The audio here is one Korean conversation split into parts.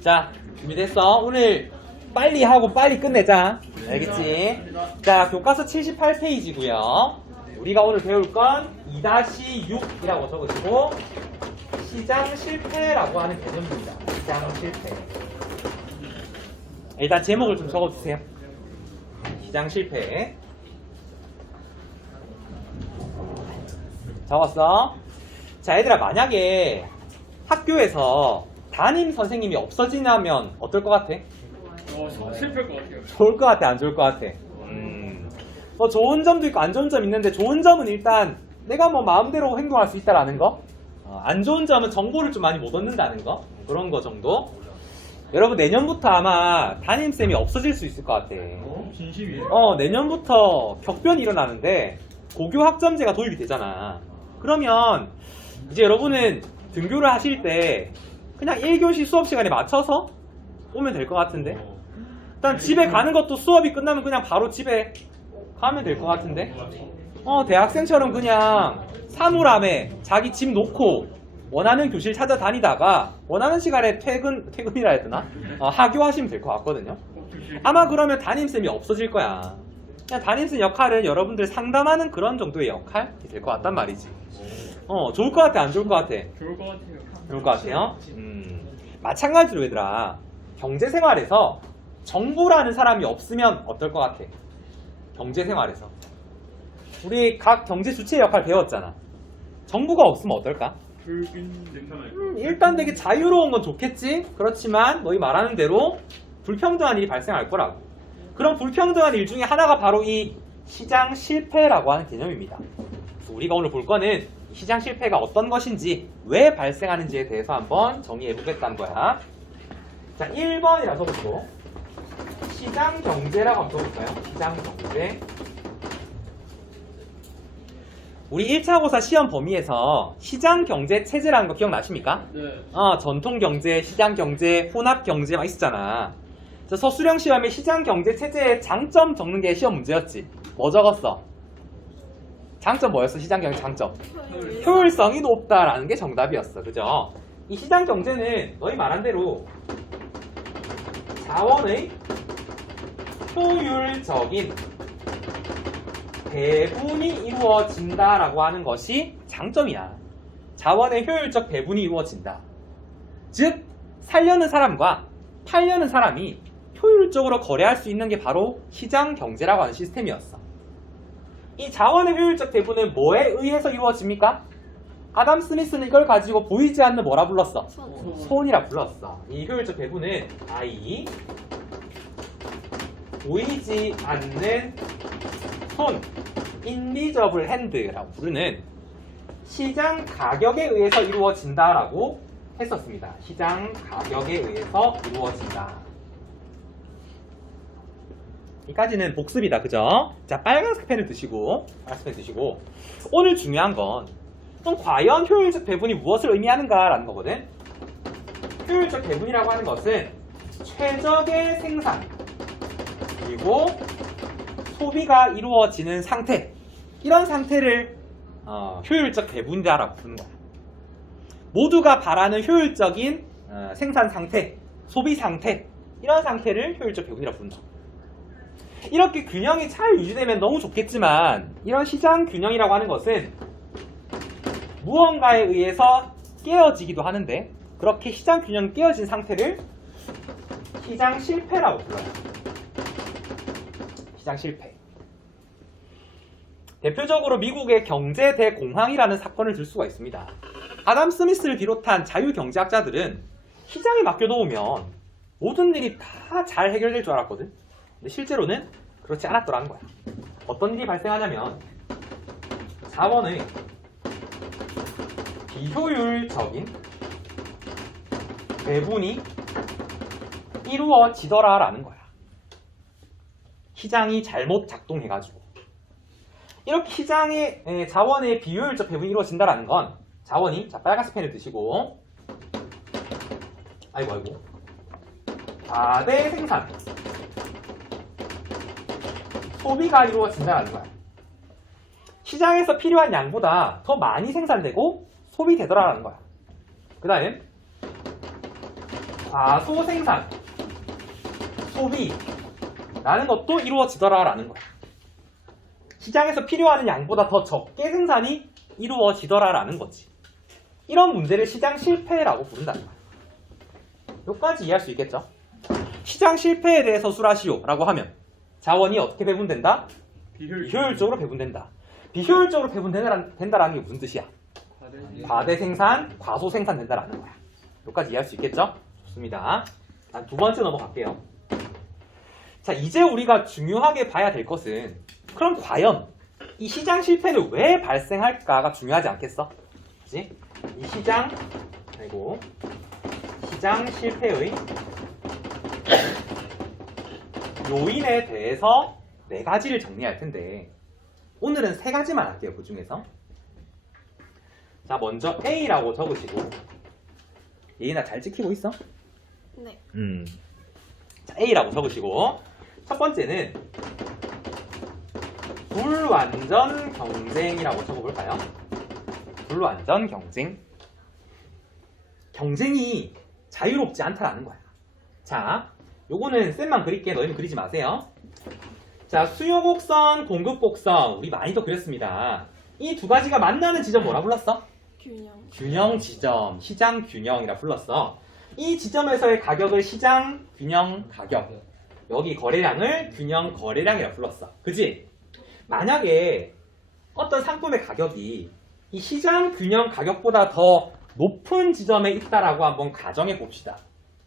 자, 준비됐어? 오늘 빨리 하고 빨리 끝내자. 알겠지? 자, 교과서 78페이지고요. 우리가 오늘 배울 건 2-6이라고 적으시고 시장 실패라고 하는 개념입니다. 시장 실패. 일단 제목을 좀 적어주세요. 시장 실패. 적었어? 자, 얘들아, 만약에 학교에서 담임 선생님이 없어지면 어떨 것 같아? 실패할 것 같아요. 좋을 것 같아, 안 좋을 것 같아? 뭐 좋은 점도 있고 안 좋은 점이 있는데, 좋은 점은 일단 내가 뭐 마음대로 행동할 수 있다라는 거. 안 좋은 점은 정보를 좀 많이 못 얻는다는 거. 그런 거 정도. 여러분, 내년부터 아마 담임쌤이 없어질 수 있을 것 같아. 진심이에요? 내년부터 격변이 일어나는데 고교 학점제가 도입이 되잖아. 그러면 이제 여러분은 등교를 하실 때 그냥 1교시 수업 시간에 맞춰서 오면 될 것 같은데. 일단 집에 가는 것도 수업이 끝나면 그냥 바로 집에 가면 될 것 같은데. 대학생처럼 그냥 사물함에 자기 집 놓고 원하는 교실 찾아다니다가 원하는 시간에 퇴근이라 해야 되나? 하교하시면 될 것 같거든요. 아마 그러면 담임쌤이 없어질 거야. 그냥 담임쌤 역할은 여러분들 상담하는 그런 정도의 역할이 될 것 같단 말이지. 좋을 것 같아, 안 좋을 것 같아? 좋을 것 같아요. 좋을 것 같아요? 마찬가지로 얘들아, 경제생활에서 정부라는 사람이 없으면 어떨 것 같아? 경제생활에서 우리 각 경제 주체의 역할 배웠잖아. 정부가 없으면 어떨까? 일단 되게 자유로운 건 좋겠지? 그렇지만 너희 말하는 대로 불평등한 일이 발생할 거라고. 그럼 불평등한 일 중에 하나가 바로 이 시장 실패라고 하는 개념입니다. 그래서 우리가 오늘 볼 거는 시장 실패가 어떤 것인지, 왜 발생하는지에 대해서 한번 정리해 보겠다는 거야. 자, 1번이라 써보시고 시장 경제라고 한번 써볼까요? 시장 경제. 우리 1차 고사 시험 범위에서 시장 경제 체제라는 거 기억나십니까? 네. 전통 경제, 시장 경제, 혼합 경제 막 있었잖아. 서술형 시험에 시장 경제 체제의 장점 적는 게 시험 문제였지. 뭐 적었어? 장점 뭐였어? 시장 경제 장점. 효율성이 높다라는 게 정답이었어. 그죠? 이 시장 경제는 너희 말한 대로 자원의 효율적인 배분이 이루어진다라고 하는 것이 장점이야. 자원의 효율적 배분이 이루어진다. 즉, 살려는 사람과 팔려는 사람이 효율적으로 거래할 수 있는 게 바로 시장 경제라고 하는 시스템이었어. 이 자원의 효율적 배분은 뭐에 의해서 이루어집니까? 아담 스미스는 이걸 가지고 보이지 않는 뭐라 불렀어? 손이라 불렀어. 이 효율적 배분은 I, 보이지 않는 손, invisible hand라고 부르는 시장 가격에 의해서 이루어진다라고 했었습니다. 시장 가격에 의해서 이루어진다. 여기까지는 복습이다. 그죠? 자, 빨간색 펜을 드시고 오늘 중요한 건 그럼 과연 효율적 배분이 무엇을 의미하는가라는 거거든. 효율적 배분이라고 하는 것은 최적의 생산 그리고 소비가 이루어지는 상태, 이런 상태를 효율적 배분이다라고 부르는 거야. 모두가 바라는 효율적인 생산 상태, 소비 상태, 이런 상태를 효율적 배분이라고 부른다. 이렇게 균형이 잘 유지되면 너무 좋겠지만, 이런 시장 균형이라고 하는 것은 무언가에 의해서 깨어지기도 하는데, 그렇게 시장 균형이 깨어진 상태를 시장 실패라고 불러요. 시장 실패. 대표적으로 미국의 경제 대공황이라는 사건을 들 수가 있습니다. 아담 스미스를 비롯한 자유경제학자들은 시장에 맡겨놓으면 모든 일이 다 잘 해결될 줄 알았거든. 근데 실제로는 그렇지 않았더라는 거야. 어떤 일이 발생하냐면 자원의 비효율적인 배분이 이루어지더라라는 거야. 시장이 잘못 작동해가지고. 이렇게 시장의 자원의 비효율적 배분이 이루어진다라는 건 자원이, 자, 빨간색 펜을 드시고 아이고 과대 생산, 소비가 이루어진다는 거야. 시장에서 필요한 양보다 더 많이 생산되고 소비되더라는 거야. 그 다음 과소생산, 소비라는 것도 이루어지더라라는 거야. 시장에서 필요한 양보다 더 적게 생산이 이루어지더라라는 거지. 이런 문제를 시장 실패라고 부른다는 거야. 여기까지 이해할 수 있겠죠? 시장 실패에 대해서 수라시오라고 하면 자원이 어떻게 배분된다? 비효율적으로 배분된다. 비효율적으로 배분된다라는 게 무슨 뜻이야? 과대 생산, 과소 생산 된다라는 거야. 여기까지 이해할 수 있겠죠? 좋습니다. 두 번째 넘어갈게요. 자, 이제 우리가 중요하게 봐야 될 것은 그럼 과연 이 시장 실패는 왜 발생할까가 중요하지 않겠어? 그치? 이 시장 실패의 요인에 대해서 4가지를 정리할 텐데 오늘은 3가지만 할게요. 그 중에서. 자, 먼저 A라고 적으시고 예인아 잘 찍히고 있어? 네. 자, A라고 적으시고 첫 번째는 불완전 경쟁이라고 적어볼까요? 불완전 경쟁. 경쟁이 자유롭지 않다라는 거야. 자, 요거는 쌤만 그릴게. 너희는 그리지 마세요. 자, 수요 곡선, 공급 곡선 우리 많이도 그렸습니다. 이 2가지가 만나는 지점 뭐라 불렀어? 균형 지점, 시장 균형이라 불렀어. 이 지점에서의 가격을 시장 균형 가격, 여기 거래량을 균형 거래량이라 불렀어. 그지? 만약에 어떤 상품의 가격이 이 시장 균형 가격보다 더 높은 지점에 있다라고 한번 가정해 봅시다.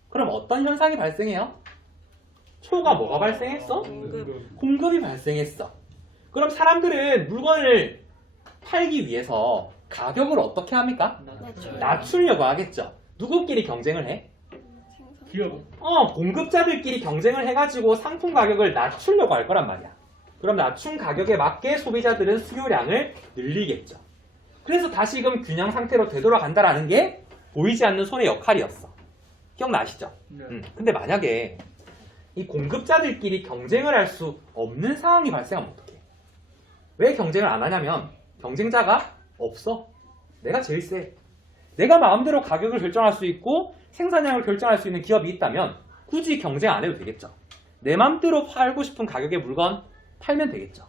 그럼 어떤 현상이 발생해요? 초과 뭐가 발생했어? 공급이 발생했어. 그럼 사람들은 물건을 팔기 위해서 가격을 어떻게 합니까? 낮추려고 하겠죠. 누구끼리 경쟁을 해? 기업. 공급자들끼리 경쟁을 해가지고 상품 가격을 낮추려고 할 거란 말이야. 그럼 낮춘 가격에 맞게 소비자들은 수요량을 늘리겠죠. 그래서 다시금 균형 상태로 되돌아간다라는 게 보이지 않는 손의 역할이었어. 기억나시죠? 네. 근데 만약에 이 공급자들끼리 경쟁을 할 수 없는 상황이 발생하면 어떡해? 왜 경쟁을 안 하냐면 경쟁자가 없어. 내가 제일 세. 내가 마음대로 가격을 결정할 수 있고 생산량을 결정할 수 있는 기업이 있다면 굳이 경쟁 안 해도 되겠죠. 내 맘대로 팔고 싶은 가격의 물건 팔면 되겠죠.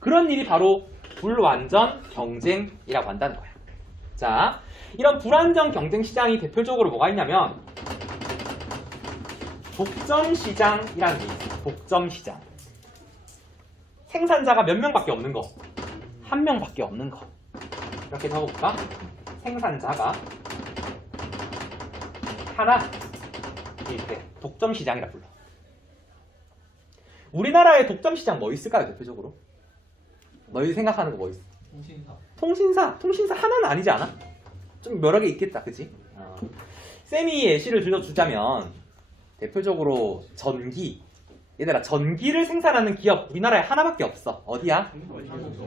그런 일이 바로 불완전 경쟁이라고 한다는 거야. 자, 이런 불완전 경쟁 시장이 대표적으로 뭐가 있냐면 독점 시장이라는 게 있어요. 독점 시장. 생산자가 몇 명밖에 없는 거. 1명밖에 없는 거. 이렇게 적어볼까? 생산자가 하나일 때 독점 시장이라 불러. 우리나라의 독점 시장 뭐 있을까요, 대표적으로? 너희 생각하는 거 뭐 있어? 통신사 하나는 아니지 않아? 좀 여러 개 있겠다, 그치? 쌤이 예시를 들어주자면 대표적으로 전기. 얘들아, 전기를 생산하는 기업 우리나라에 하나밖에 없어. 어디야?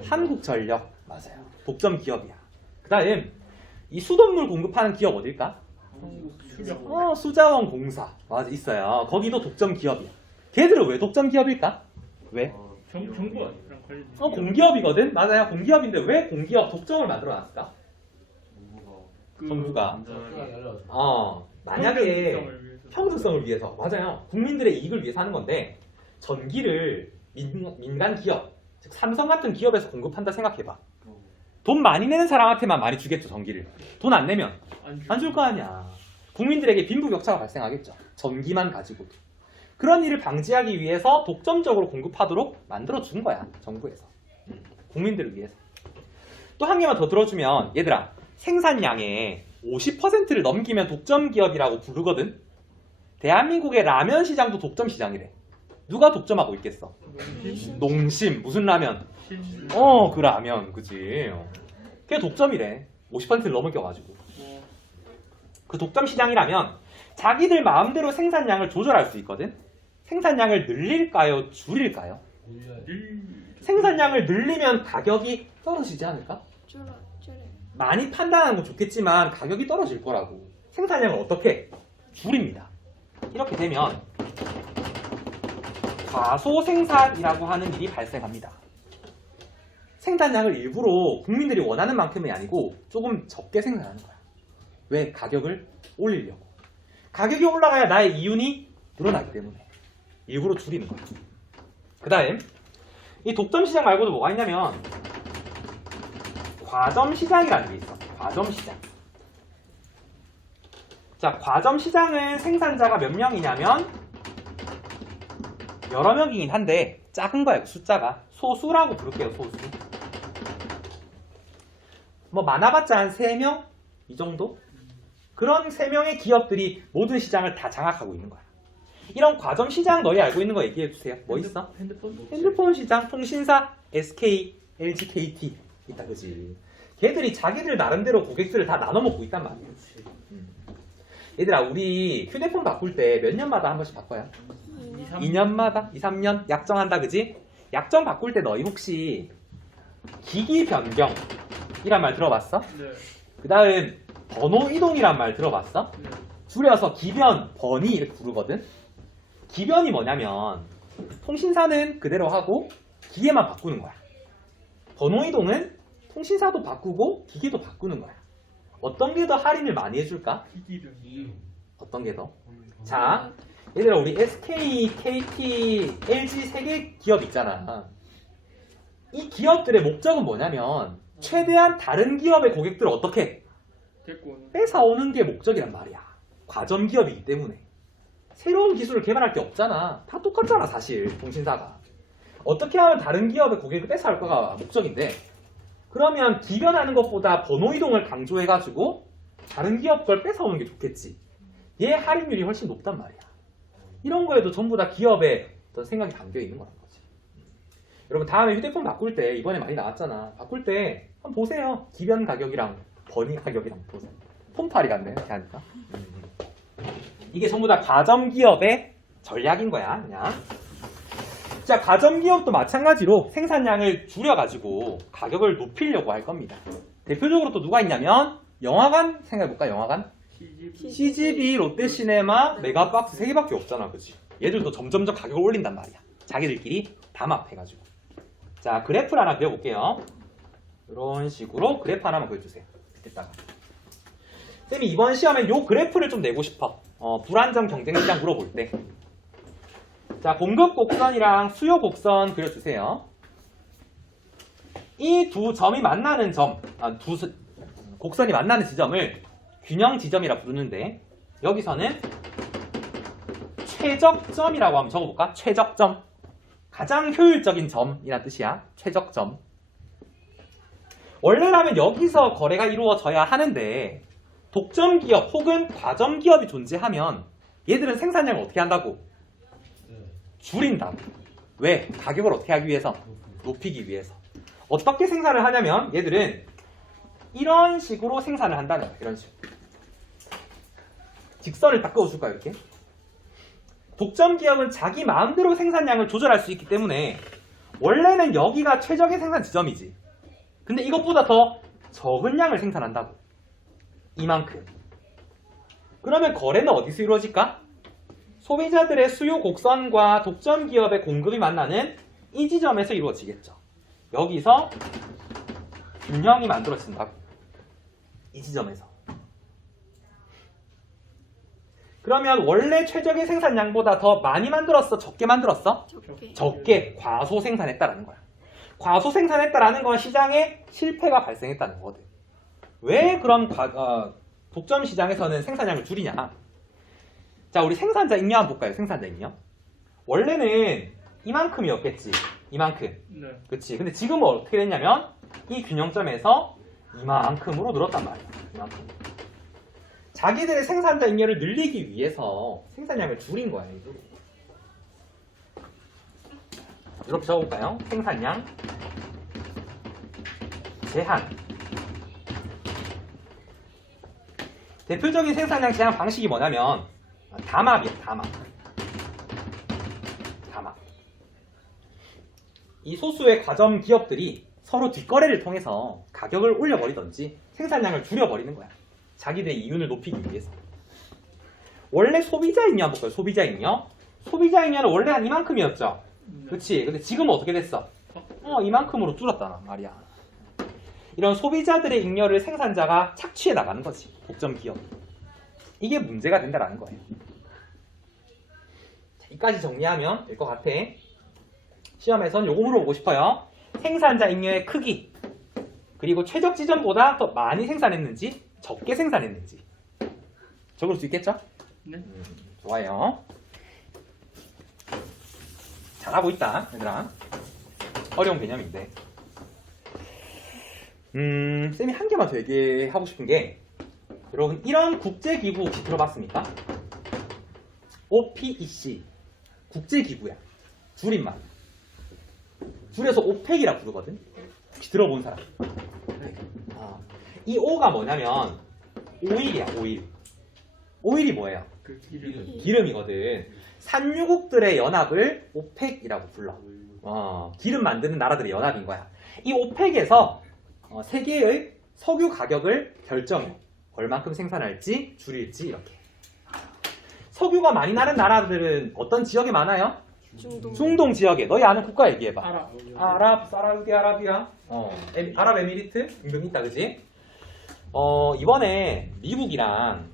한국전력. 맞아요. 독점 기업이야. 그 다음 이 수돗물 공급하는 기업 어딜까? 수자원공사. 맞아, 있어요. 거기도 독점 기업이야. 걔들은 왜 독점 기업일까? 왜? 정부랑 관련. 공기업이거든? 맞아요. 공기업인데 왜 공기업 독점을 만들어놨을까? 정부가. 만약에 평등성을 위해서. 맞아요. 국민들의 이익을 위해서 하는 건데 전기를 민간 기업, 즉 삼성 같은 기업에서 공급한다 생각해봐. 돈 많이 내는 사람한테만 많이 주겠죠, 전기를. 돈 안 내면 안 줄 거 아니야. 국민들에게 빈부격차가 발생하겠죠. 전기만 가지고도. 그런 일을 방지하기 위해서 독점적으로 공급하도록 만들어준 거야, 정부에서. 국민들을 위해서. 또 한 개만 더 들어주면, 얘들아, 생산량의 50%를 넘기면 독점 기업이라고 부르거든? 대한민국의 라면 시장도 독점 시장이래. 누가 독점하고 있겠어? 농심. 무슨 라면? 그 라면, 그치? 그게 독점이래. 50%를 넘겨가지고. 그 독점 시장이라면 자기들 마음대로 생산량을 조절할 수 있거든? 생산량을 늘릴까요? 줄일까요? 생산량을 늘리면 가격이 떨어지지 않을까? 줄여. 많이 판단하는 건 좋겠지만 가격이 떨어질 거라고. 생산량을 어떻게? 줄입니다. 이렇게 되면 과소생산이라고 하는 일이 발생합니다. 생산량을 일부러 국민들이 원하는 만큼이 아니고 조금 적게 생산하는 거야. 왜? 가격을 올리려고. 가격이 올라가야 나의 이윤이 늘어나기 때문에 일부러 줄이는 거야. 그 다음 이 독점 시장 말고도 뭐가 있냐면 과점 시장이라는 게 있어. 과점 시장. 자, 과점 시장은 생산자가 몇 명이냐면 여러 명이긴 한데 작은 거야. 숫자가 소수라고 부를게요. 소수. 뭐 많아봤자 한 3명? 이 정도? 그런 3명의 기업들이 모든 시장을 다 장악하고 있는 거야. 이런 과점 시장 너희 알고 있는 거 얘기해 주세요. 뭐 있어? 핸드폰 시장, 통신사, SK, LG, KT 있다, 그지? 걔들이 자기들 나름대로 고객들을 다 나눠 먹고 있단 말이야. 얘들아, 우리 휴대폰 바꿀 때 몇 년마다 한 번씩 바꿔요? 2년마다? 2, 3년? 약정한다, 그지? 약정 바꿀 때 너희 혹시 기기 변경이란 말 들어봤어? 네. 그 다음 번호 이동이란 말 들어봤어? 네. 줄여서 기변, 번이 이렇게 부르거든? 기변이 뭐냐면 통신사는 그대로 하고 기계만 바꾸는 거야. 번호 이동은 통신사도 바꾸고 기계도 바꾸는 거야. 어떤 게 더 할인을 많이 해줄까? 기기변이. 어떤 게 더? 자, 얘들아, 우리 SK, KT, LG 3개 기업 있잖아. 이 기업들의 목적은 뭐냐면 최대한 다른 기업의 고객들을 어떻게 데리고 오는. 뺏어오는 게 목적이란 말이야. 과점 기업이기 때문에. 새로운 기술을 개발할 게 없잖아. 다 똑같잖아, 사실 통신사가. 어떻게 하면 다른 기업의 고객을 뺏어올 거가 목적인데, 그러면 기변하는 것보다 번호 이동을 강조해가지고 다른 기업 걸 뺏어오는 게 좋겠지. 얘 할인율이 훨씬 높단 말이야. 이런 거에도 전부 다 기업의 어떤 생각이 담겨 있는 거란 거지. 여러분, 다음에 휴대폰 바꿀 때 이번에 많이 나왔잖아. 바꿀 때 한번 보세요. 기변 가격이랑 번이 가격이랑 보세요. 폰팔이 같네, 이렇게 하니까. 이게 전부 다 과점 기업의 전략인 거야, 그냥. 자, 과점 기업도 마찬가지로 생산량을 줄여가지고 가격을 높이려고 할 겁니다. 대표적으로 또 누가 있냐면 영화관 생각해볼까? 영화관? CGV, 롯데시네마, 메가박스 3개밖에 없잖아, 그치? 얘들도 점점점 가격을 올린단 말이야. 자기들끼리 담합해가지고. 자, 그래프를 하나 그려볼게요. 이런 식으로 그래프 하나만 그려주세요. 됐다가. 쌤이 이번 시험엔 요 그래프를 좀 내고 싶어. 불안정 경쟁 시장 물어볼 때. 자, 공급 곡선이랑 수요 곡선 그려주세요. 이 두 점이 만나는 점, 곡선이 만나는 지점을 균형 지점이라 부르는데, 여기서는 최적점이라고 한번 적어볼까? 최적점. 가장 효율적인 점이란 뜻이야. 최적점. 원래라면 여기서 거래가 이루어져야 하는데, 독점 기업 혹은 과점 기업이 존재하면 얘들은 생산량을 어떻게 한다고? 줄인다고. 왜? 가격을 어떻게 하기 위해서? 높이기 위해서. 어떻게 생산을 하냐면 얘들은 이런 식으로 생산을 한다는 거야. 이런 식으로. 직선을 딱 그어줄까요? 이렇게. 독점 기업은 자기 마음대로 생산량을 조절할 수 있기 때문에 원래는 여기가 최적의 생산 지점이지. 근데 이것보다 더 적은 양을 생산한다고. 이만큼. 그러면 거래는 어디서 이루어질까? 소비자들의 수요 곡선과 독점 기업의 공급이 만나는 이 지점에서 이루어지겠죠. 여기서 균형이 만들어진다고. 이 지점에서. 그러면 원래 최적의 생산량보다 더 많이 만들었어? 적게 만들었어? 적게 과소 생산했다라는 거야. 과소 생산했다라는 건 시장에 실패가 발생했다는 거거든. 왜 그럼 독점 시장에서는 생산량을 줄이냐? 자, 우리 생산자 잉여 한번 볼까요? 생산자 잉여. 원래는 이만큼이었겠지. 이만큼. 네. 그치. 근데 지금은 어떻게 됐냐면 이 균형점에서 이만큼으로 늘었단 말이야. 이만큼. 자기들의 생산자 잉여를 늘리기 위해서 생산량을 줄인 거야. 이거. 이렇게 적어볼까요? 생산량 제한. 대표적인 생산량 제한 방식이 뭐냐면 담합이야. 담합. 이 소수의 과점 기업들이 서로 뒷거래를 통해서 가격을 올려버리든지 생산량을 줄여버리는 거야. 자기들의 이윤을 높이기 위해서. 원래 소비자 잉여 한번 볼까요? 소비자 잉여. 소비자 잉여는 원래 한 이만큼이었죠. 그치? 근데 지금은 어떻게 됐어? 이만큼으로 줄었단 말이야. 이런 소비자들의 잉여를 생산자가 착취해 나가는 거지. 독점 기업. 이게 문제가 된다라는 거예요. 자, 이까지 정리하면 될 것 같아. 시험에선 요거 물어보고 싶어요. 생산자 잉여의 크기, 그리고 최적 지점보다 더 많이 생산했는지 적게 생산했는지 적을 수 있겠죠? 네. 좋아요. 잘하고 있다, 얘들아. 어려운 개념인데. 쌤이 한 개만 더 얘기하고 싶은 게, 여러분, 이런 국제기구 혹시 들어봤습니까? OPEC. 국제기구야. 줄임말. 줄여서 오펙이라 부르거든? 혹시 들어본 사람? 이 O가 뭐냐면, 오일이야, 오일. 오일이 뭐예요? 그 기름. 기름이거든. 산유국들의 연합을 오펙이라고 불러. 기름 만드는 나라들의 연합인 거야. 이 오펙에서 세계의 석유 가격을 결정해. 얼만큼 생산할지, 줄일지, 이렇게. 석유가 많이 나는 나라들은 어떤 지역에 많아요? 중동 지역에. 너희 아는 국가 얘기해봐. 사우디아라비아, 아랍에미리트 등등 있다, 그지? 이번에 미국이랑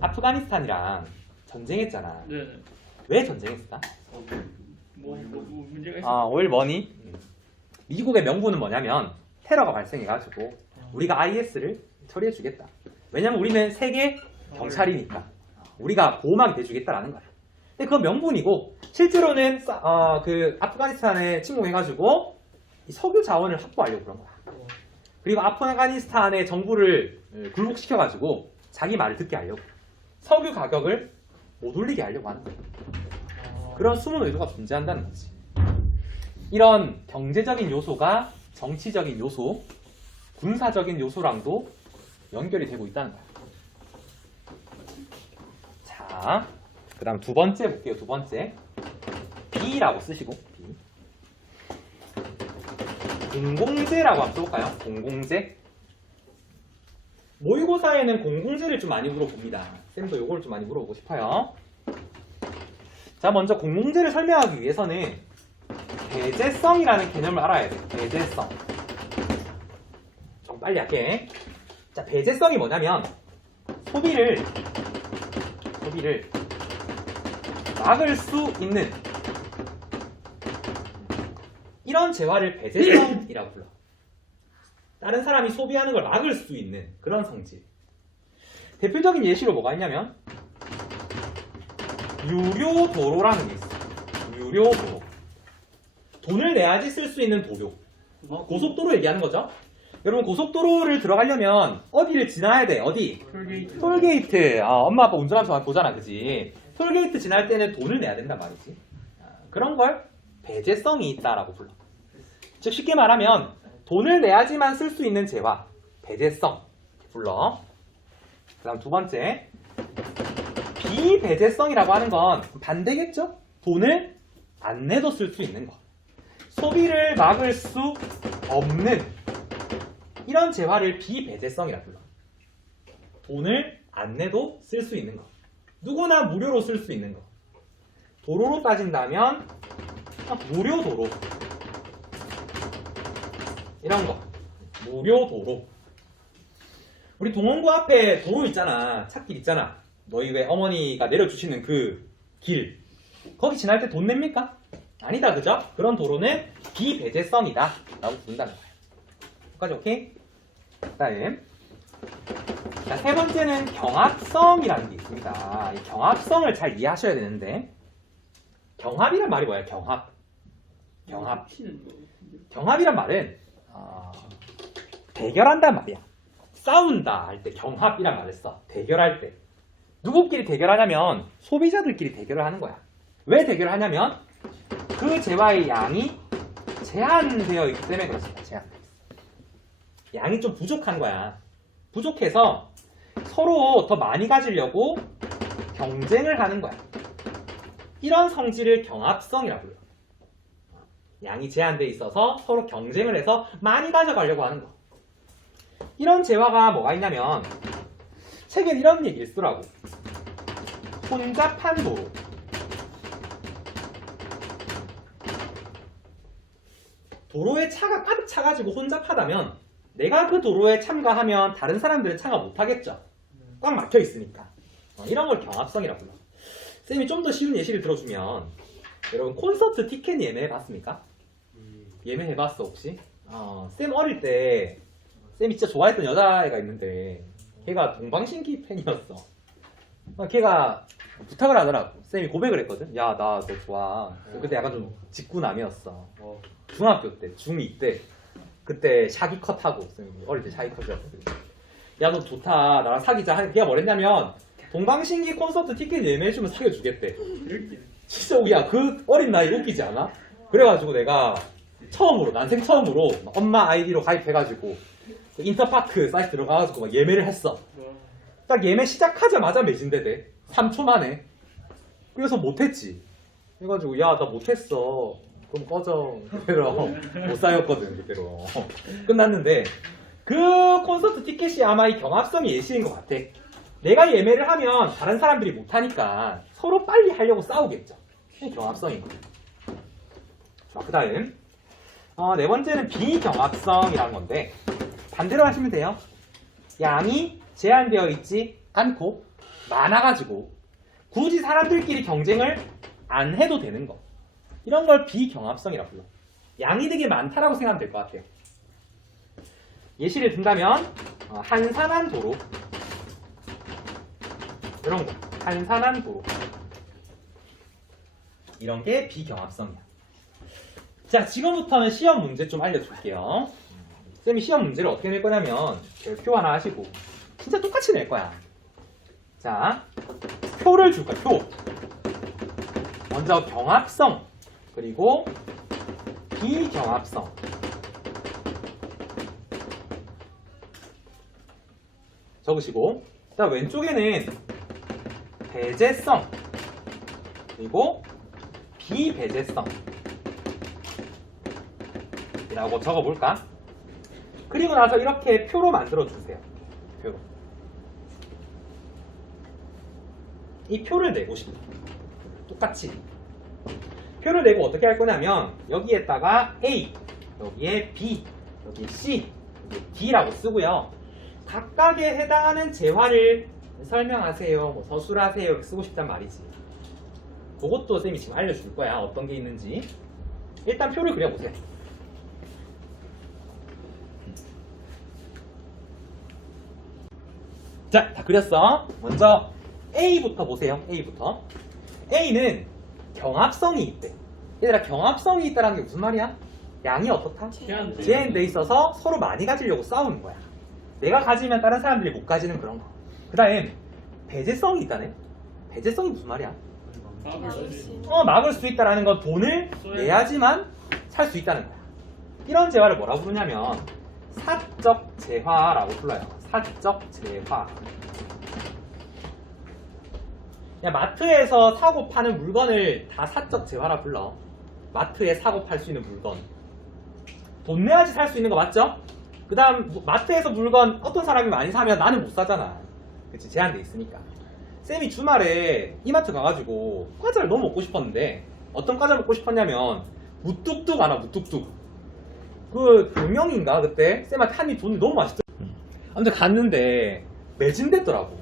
아프가니스탄이랑 전쟁했잖아. 네. 왜 전쟁했을까? 뭐 문제가 있어. 왜 뭐니? 미국의 명분은 뭐냐면 테러가 발생해가지고 우리가 IS를 처리해주겠다. 왜냐면 우리는 세계 경찰이니까 우리가 보호막이 돼주겠다라는 거야. 근데 그건 명분이고 실제로는 그 아프가니스탄에 침공해가지고 이 석유 자원을 확보하려고 그런 거야. 그리고 아프가니스탄의 정부를 굴복시켜가지고 자기 말을 듣게 하려고 석유 가격을 못 올리게 하려고 하는 거야. 그런 숨은 의도가 존재한다는 거지. 이런 경제적인 요소가 정치적인 요소, 군사적인 요소랑도 연결이 되고 있다는 거야. 자, 그 다음 두 번째 볼게요. 두 번째. B라고 쓰시고, B. 공공재라고 한번 써볼까요? 공공재. 모의고사에는 공공재를 좀 많이 물어봅니다. 쌤도 요걸 좀 많이 물어보고 싶어요. 자, 먼저 공공재를 설명하기 위해서는 배제성이라는 개념을 알아야 돼. 배제성. 좀 빨리 할게. 자, 배제성이 뭐냐면 소비를 막을 수 있는 이런 재화를 배제성이라고 불러. 다른 사람이 소비하는 걸 막을 수 있는 그런 성질. 대표적인 예시로 뭐가 있냐면 유료도로라는 게 있어. 유료도로. 돈을 내야지 쓸 수 있는 도로. 고속도로 얘기하는 거죠. 여러분 고속도로를 들어가려면 어디를 지나야 돼? 어디? 톨게이트. 엄마 아빠 운전하면서 보잖아, 그지? 톨게이트 지날 때는 돈을 내야 된단 말이지. 그런 걸 배제성이 있다라고 불러. 즉 쉽게 말하면 돈을 내야지만 쓸 수 있는 재화, 배제성 불러. 그 다음 두 번째, 비배제성이라고 하는 건 반대겠죠? 돈을 안 내도 쓸 수 있는 거. 소비를 막을 수 없는 이런 재화를 비배제성이라고 불러. 돈을 안 내도 쓸 수 있는 거. 누구나 무료로 쓸 수 있는 거. 도로로 따진다면 무료 도로. 이런 거. 무료 도로. 우리 동원구 앞에 도로 있잖아. 찻길 있잖아. 너희 왜 어머니가 내려주시는 그 길. 거기 지날 때 돈 냅니까? 아니다, 그죠? 그런 도로는 비배제성이다 라고 부른다는 거예요. 여기까지 오케이? 그 다음 세 번째는 경합성이라는 게 있습니다. 이 경합성을 잘 이해하셔야 되는데 경합이란 말이 뭐예요? 경합이란 말은 대결한단 말이야. 싸운다 할 때 경합이란 말을 써. 대결할 때. 누구끼리 대결하냐면 소비자들끼리 대결을 하는 거야. 왜 대결을 하냐면 그 재화의 양이 제한되어 있기 때문에 그렇습니다. 제한되어 있어. 양이 좀 부족한 거야. 부족해서 서로 더 많이 가지려고 경쟁을 하는 거야. 이런 성질을 경합성이라고 불러요. 양이 제한되어 있어서 서로 경쟁을 해서 많이 가져가려고 하는 거. 이런 재화가 뭐가 있냐면 책엔 이런 얘기를 쓰더라고. 혼잡한 도로. 도로에 차가 가득 차가지고 혼잡하다면 내가 그 도로에 참가하면 다른 사람들은 참가 못하겠죠. 꽉 막혀 있으니까. 이런 걸 경합성이라고 불러. 쌤이 좀 더 쉬운 예시를 들어주면 여러분 콘서트 티켓 예매해봤습니까? 예매해봤어 혹시? 쌤 어릴 때 쌤이 진짜 좋아했던 여자애가 있는데 걔가 동방신기 팬이었어. 걔가 부탁을 하더라고. 쌤이 고백을 했거든. 야, 나 너 좋아. 그때 약간 좀 직구남이었어. 중학교 때, 중2 때. 그때 샤기 컷하고 쌤이 어릴 때 샤기 컷이었어. 야, 너 좋다. 나랑 사귀자. 걔가 뭐랬냐면 동방신기 콘서트 티켓 예매해주면 사귀어주겠대. 진짜 야, 그 어린 나이 웃기지 않아? 그래가지고 내가 처음으로, 난생 처음으로 엄마 아이디로 가입해가지고 그 인터파크 사이트 들어가가지고 막 예매를 했어. 딱 예매 시작하자마자 매진되대. 3초 만에. 그래서 못했지. 그래가지고 야, 나 못했어. 그럼 꺼져. 그대로 못 사였거든. 그대로. 끝났는데 그 콘서트 티켓이 아마 이 경합성의 예시인 것 같아. 내가 예매를 하면 다른 사람들이 못하니까 서로 빨리 하려고 싸우겠죠. 이게 경합성인 거예요. 자, 그 다음 네 번째는 비경합성이라는 건데 반대로 하시면 돼요. 양이 제한되어 있지 않고 많아가지고 굳이 사람들끼리 경쟁을 안 해도 되는 거. 이런 걸 비경합성이라고 불러. 양이 되게 많다라고 생각하면 될 것 같아요. 예시를 든다면 한산한 도로 이런 거. 한산한 도로 이런 게 비경합성이야. 자, 지금부터는 시험 문제 좀 알려줄게요. 쌤이 시험 문제를 어떻게 낼 거냐면 표 하나 하시고 진짜 똑같이 낼 거야. 자, 표를 줄 거야. 표. 먼저 경합성 그리고 비경합성. 적으시고 자, 왼쪽에는 배제성 그리고 비배제성 이라고 적어볼까? 그리고 나서 이렇게 표로 만들어 주세요. 표로. 이 표를 내고 싶어. 똑같이. 표를 내고 어떻게 할 거냐면 여기에다가 A, 여기에 B, 여기에 C, 여기에 D라고 쓰고요. 각각에 해당하는 재화를 설명하세요. 뭐 서술하세요. 이렇게 쓰고 싶단 말이지. 그것도 쌤이 지금 알려줄 거야. 어떤 게 있는지. 일단 표를 그려보세요. 자, 다 그렸어. 먼저 A부터 보세요. A부터. A는 경합성이 있대. 얘들아, 경합성이 있다는 게 무슨 말이야? 양이 어떻다? 제한돼 있어서 서로 많이 가지려고 싸우는 거야. 내가 가지면 다른 사람들이 못 가지는 그런 거. 그 다음 배제성이 있다네. 배제성이 무슨 말이야? 막을 수 있다라는 건 돈을 내야지만 살 수 있다는 거야. 이런 재화를 뭐라고 부르냐면 사적 재화라고 불러요. 사적 재화. 야, 마트에서 사고 파는 물건을 다 사적 재화라 불러. 마트에 사고 팔 수 있는 물건. 돈 내야지 살 수 있는 거 맞죠? 그 다음 마트에서 물건 어떤 사람이 많이 사면 나는 못 사잖아. 그치? 제한돼 있으니까. 쌤이 주말에 이마트 가가지고 과자를 너무 먹고 싶었는데 어떤 과자 먹고 싶었냐면 무뚝뚝 알아? 무뚝뚝. 그 병명인가 그때 쌤한테 한 입 줬는데 너무 맛있더라고. 아무튼 갔는데 매진됐더라고.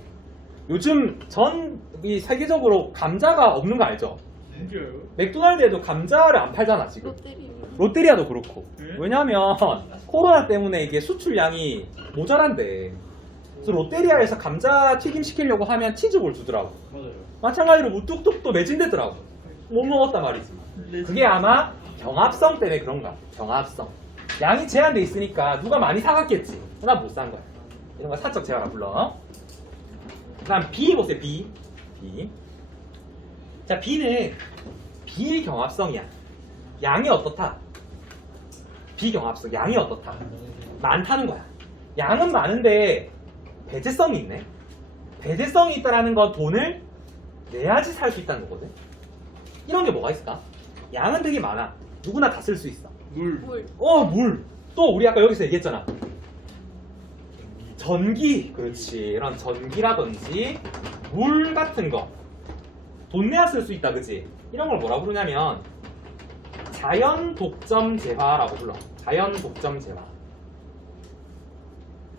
요즘 이 세계적으로 감자가 없는 거 알죠? 진짜요? 맥도날드에도 감자를 안 팔잖아 지금. 롯데리아도 그렇고. 네? 왜냐면 코로나 때문에 이게 수출량이 모자란데. 그래서 롯데리아에서 감자 튀김 시키려고 하면 치즈볼 주더라고. 맞아요. 마찬가지로 무뚝뚝도 매진되더라고. 못 먹었단 말이지. 그게 아마 경합성 때문에 그런가. 경합성. 양이 제한돼 있으니까 누가 많이 사갔겠지. 나 못 산 거야. 이런 거 사적 제한라 불러. 그 다음 B 보세요. B. 자, B는 비경합성이야. 양이 어떻다? 비경합성. 양이 어떻다? 많다는 거야. 양은 많은데 배제성이 있네. 배제성이 있다라는 건 돈을 내야지 살 수 있다는 거거든. 이런 게 뭐가 있을까? 양은 되게 많아. 누구나 다 쓸 수 있어. 물. 물. 또 우리 아까 여기서 얘기했잖아. 전기. 그렇지. 이런 전기라든지 물 같은 거. 돈 내야 쓸 수 있다. 그치? 이런 걸 뭐라 부르냐면 자연 독점 재화라고 불러. 자연 독점 재화.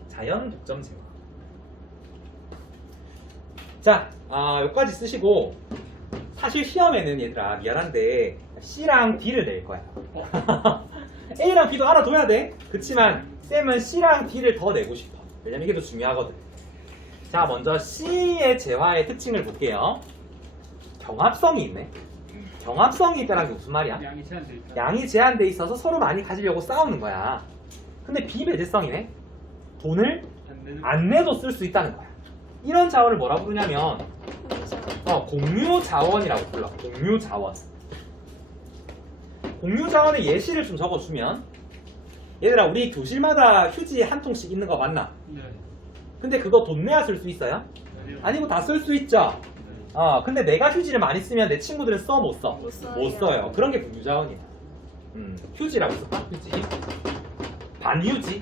자연 독점 재화. 자, 여기까지 쓰시고 사실 시험에는 얘들아 미안한데 C랑 D를 낼 거야. A랑 B도 알아둬야 돼. 그치만 쌤은 C랑 D를 더 내고 싶어. 왜냐면 이게 더 중요하거든. 자, 먼저 C의 재화의 특징을 볼게요. 경합성이 있네. 경합성이 있다는 게 무슨 말이야? 양이 제한돼 있다. 양이 제한돼 있어서 서로 많이 가지려고 싸우는 거야. 근데 비배제성이네. 돈을 안 내도 쓸 수 있다는 거야. 이런 자원을 뭐라 부르냐면 공유 자원이라고 불러. 공유 자원. 공유 자원의 예시를 좀 적어주면, 얘들아 우리 교실마다 휴지 한 통씩 있는 거 맞나? 네. 근데 그거 돈 내야 쓸 수 있어요? 아니요. 아니고 다 쓸 수 있죠. 근데 내가 휴지를 많이 쓰면 내 친구들은 써 못 써? 못 써요. 못 써요. 그런 게 공유 자원이야. 휴지라고 쓸까? 휴지. 반휴지.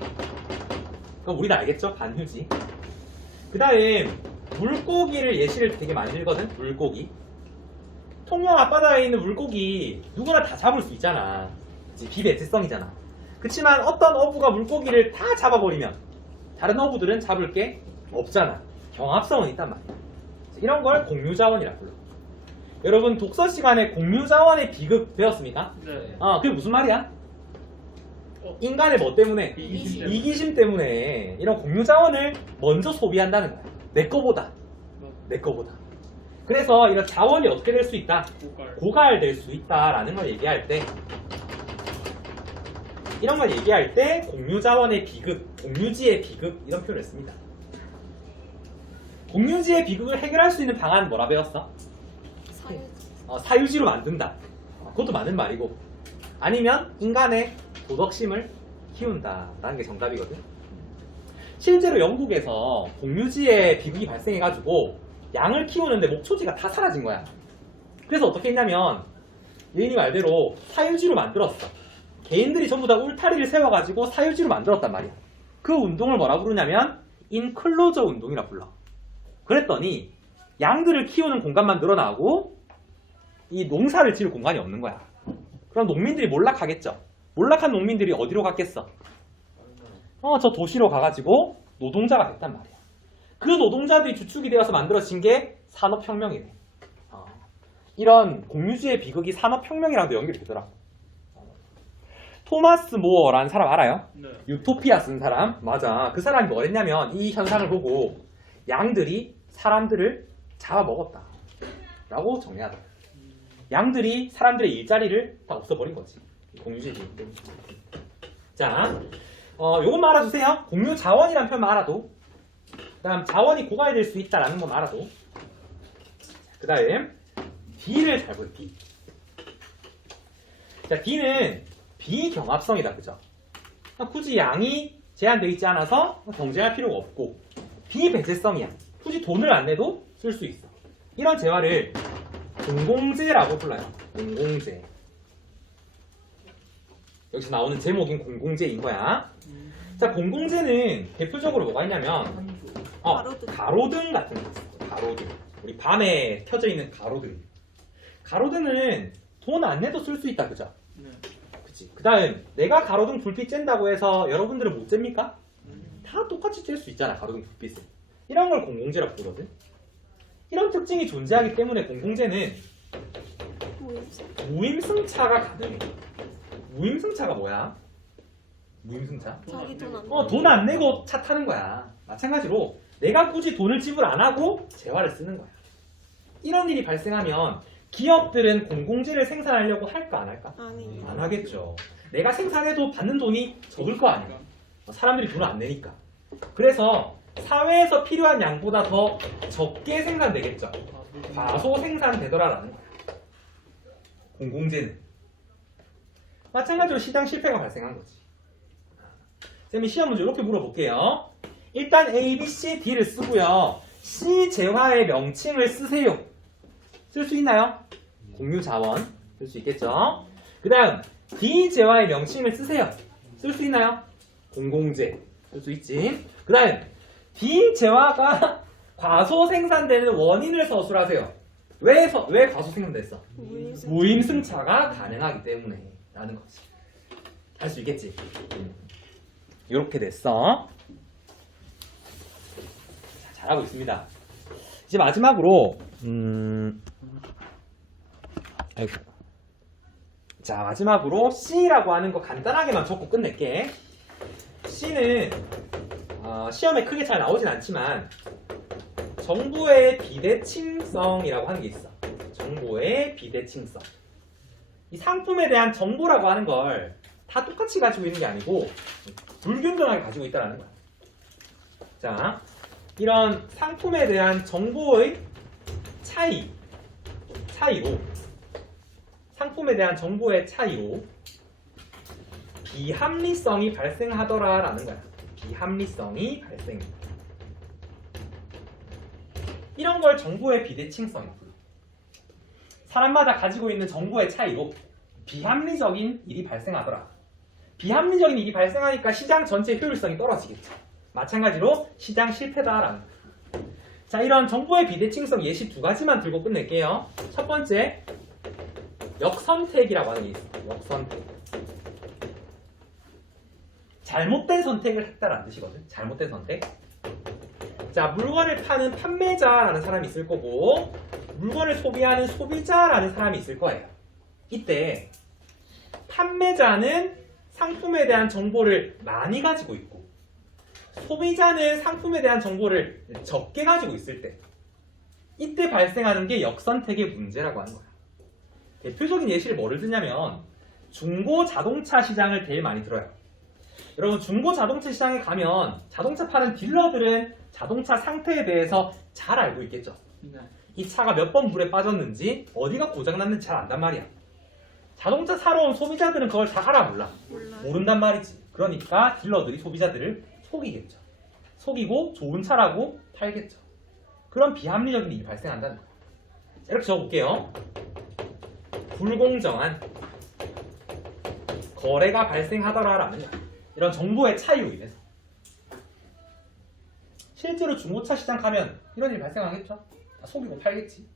그럼 우리는 알겠죠? 반휴지. 그 다음 물고기를 예시를 되게 많이 들거든. 물고기. 통영 앞바다에 있는 물고기 누구나 다 잡을 수 있잖아. 그치? 비배제성이잖아. 그치만 어떤 어부가 물고기를 다 잡아버리면 다른 어부들은 잡을 게 없잖아. 경합성은 있단 말이야. 이런 걸 공유자원이라 불러. 여러분 독서 시간에 공유자원의 비극 배웠습니까? 네. 그게 무슨 말이야? 인간의 뭐 때문에? 이기심 때문에. 이기심 때문에 이런 공유자원을 먼저 소비한다는 거야. 내 거보다. 내 거보다. 그래서 이런 자원이 어떻게 될 수 있다? 고갈될 수 있다라는 걸 얘기할 때, 이런 걸 얘기할 때 공유자원의 비극, 공유지의 비극 이런 표현을 씁니다. 공유지의 비극을 해결할 수 있는 방안은 뭐라 배웠어? 사유지로 만든다. 그것도 맞는 말이고, 아니면 인간의 도덕심을 키운다라는 게 정답이거든. 실제로 영국에서 공유지의 비극이 발생해가지고 양을 키우는데 목초지가 다 사라진 거야. 그래서 어떻게 했냐면 예인이 말대로 사유지로 만들었어. 개인들이 전부 다 울타리를 세워가지고 사유지로 만들었단 말이야. 그 운동을 뭐라 부르냐면 인클로저 운동이라 불러. 그랬더니 양들을 키우는 공간만 늘어나고 이 농사를 지을 공간이 없는 거야. 그럼 농민들이 몰락하겠죠. 몰락한 농민들이 어디로 갔겠어? 저 도시로 가가지고 노동자가 됐단 말이야. 그 노동자들이 주축이 되어서 만들어진 게 산업혁명이래. 이런 공유주의 비극이 산업혁명이랑도 연결이 되더라고. 토마스 모어라는 사람 알아요? 네. 유토피아 쓴 사람? 맞아. 그 사람이 뭐 했냐면 이 현상을 보고 양들이 사람들을 잡아먹었다 라고 정리하더라. 양들이 사람들의 일자리를 다 없애버린 거지. 공유주의 비극 때문에. 자, 요것만 알아두세요. 공유 자원이란 표현만 알아도. 그 다음 자원이 고갈될 수 있다라는 건 알아도. 그 다음 D를 잘 보세요. D. 자, D는 비경합성이다. 그죠? 굳이 양이 제한되어 있지 않아서 경쟁할 필요가 없고, 비배제성이야. 굳이 돈을 안 내도 쓸 수 있어. 이런 재화를 공공재라고 불러요. 공공재. 여기서 나오는 제목인 공공재인 거야. 자, 공공재는 대표적으로 뭐가 있냐면 가로등 같은 거 있어. 가로등. 우리 밤에 켜져 있는 가로등. 가로등은 돈 안 내도 쓸 수 있다. 그죠? 네. 그치. 그 다음 내가 가로등 불빛 쬐다고 해서 여러분들은 못 잽니까? 다 똑같이 쬐 수 있잖아. 가로등 불빛을. 이런 걸 공공재라고 부르거든. 이런 특징이 존재하기 때문에 공공재는 무임승차가 가능해. 무임승차가 뭐야? 무임승차? 자기 돈 안 돈 안 내고 차 타는 거야. 마찬가지로 내가 굳이 돈을 지불 안 하고 재화를 쓰는 거야. 이런 일이 발생하면 기업들은 공공재를 생산하려고 할까 안 할까? 아니. 안 하겠죠. 내가 생산해도 받는 돈이 적을 거 아니야. 사람들이 돈을 안 내니까. 그래서 사회에서 필요한 양보다 더 적게 생산되겠죠. 과소 생산되더라라는 거야. 공공재는. 마찬가지로 시장 실패가 발생한 거지. 쌤이 시험 문제 이렇게 물어볼게요. 일단 A, B, C, D를 쓰고요. C 재화의 명칭을 쓰세요. 쓸 수 있나요? 공유자원 쓸 수 있겠죠. 그 다음 D 재화의 명칭을 쓰세요. 쓸 수 있나요? 공공재 쓸 수 있지. 그 다음 D 재화가 과소 생산되는 원인을 서술하세요. 왜 과소 생산됐어? 무임승차가 가능하기 때문에 라는 거지. 할 수 있겠지. 이렇게 됐어. 자, 잘하고 있습니다. 이제 마지막으로 아이고. 자, 마지막으로 C라고 하는 거 간단하게만 적고 끝낼게. C는 시험에 크게 잘 나오진 않지만 정보의 비대칭성이라고 하는 게 있어. 정보의 비대칭성. 이 상품에 대한 정보라고 하는 걸 다 똑같이 가지고 있는 게 아니고 불균등하게 가지고 있다는 거야. 자, 이런 상품에 대한 정보의 차이로 상품에 대한 정보의 차이로 비합리성이 발생하더라라는 거야. 비합리성이 발생해. 이런 걸 정보의 비대칭성이라고 불러. 사람마다 가지고 있는 정보의 차이로 비합리적인 일이 발생하더라. 비합리적인 일이 발생하니까 시장 전체 효율성이 떨어지겠죠. 마찬가지로 시장 실패다라는 거야. 자, 이런 정보의 비대칭성 예시 두 가지만 들고 끝낼게요. 첫 번째, 역선택이라고 하는 게 있어요. 역선택. 잘못된 선택을 했다라는 뜻이거든. 잘못된 선택. 자, 물건을 파는 판매자라는 사람이 있을 거고 물건을 소비하는 소비자라는 사람이 있을 거예요. 이때 판매자는 상품에 대한 정보를 많이 가지고 있고 소비자는 상품에 대한 정보를 적게 가지고 있을 때 이때 발생하는 게 역선택의 문제라고 하는 거야. 대표적인 예시를 뭐를 드냐면 중고 자동차 시장을 제일 많이 들어요. 여러분, 중고 자동차 시장에 가면 자동차 파는 딜러들은 자동차 상태에 대해서 잘 알고 있겠죠. 네. 이 차가 몇 번 물에 빠졌는지 어디가 고장났는지 잘 안단 말이야. 자동차 사러 온 소비자들은 그걸 다 알아 몰라? 모른단 말이지. 그러니까 딜러들이 소비자들을 속이겠죠. 속이고 좋은 차라고 팔겠죠. 그런 비합리적인 일이 발생한다는 거야. 이렇게 적어볼게요. 불공정한 거래가 발생하더라라는 거야. 이런 정보의 차이로 인해서. 실제로 중고차 시장 가면 이런 일이 발생하겠죠? 다 속이고 팔겠지.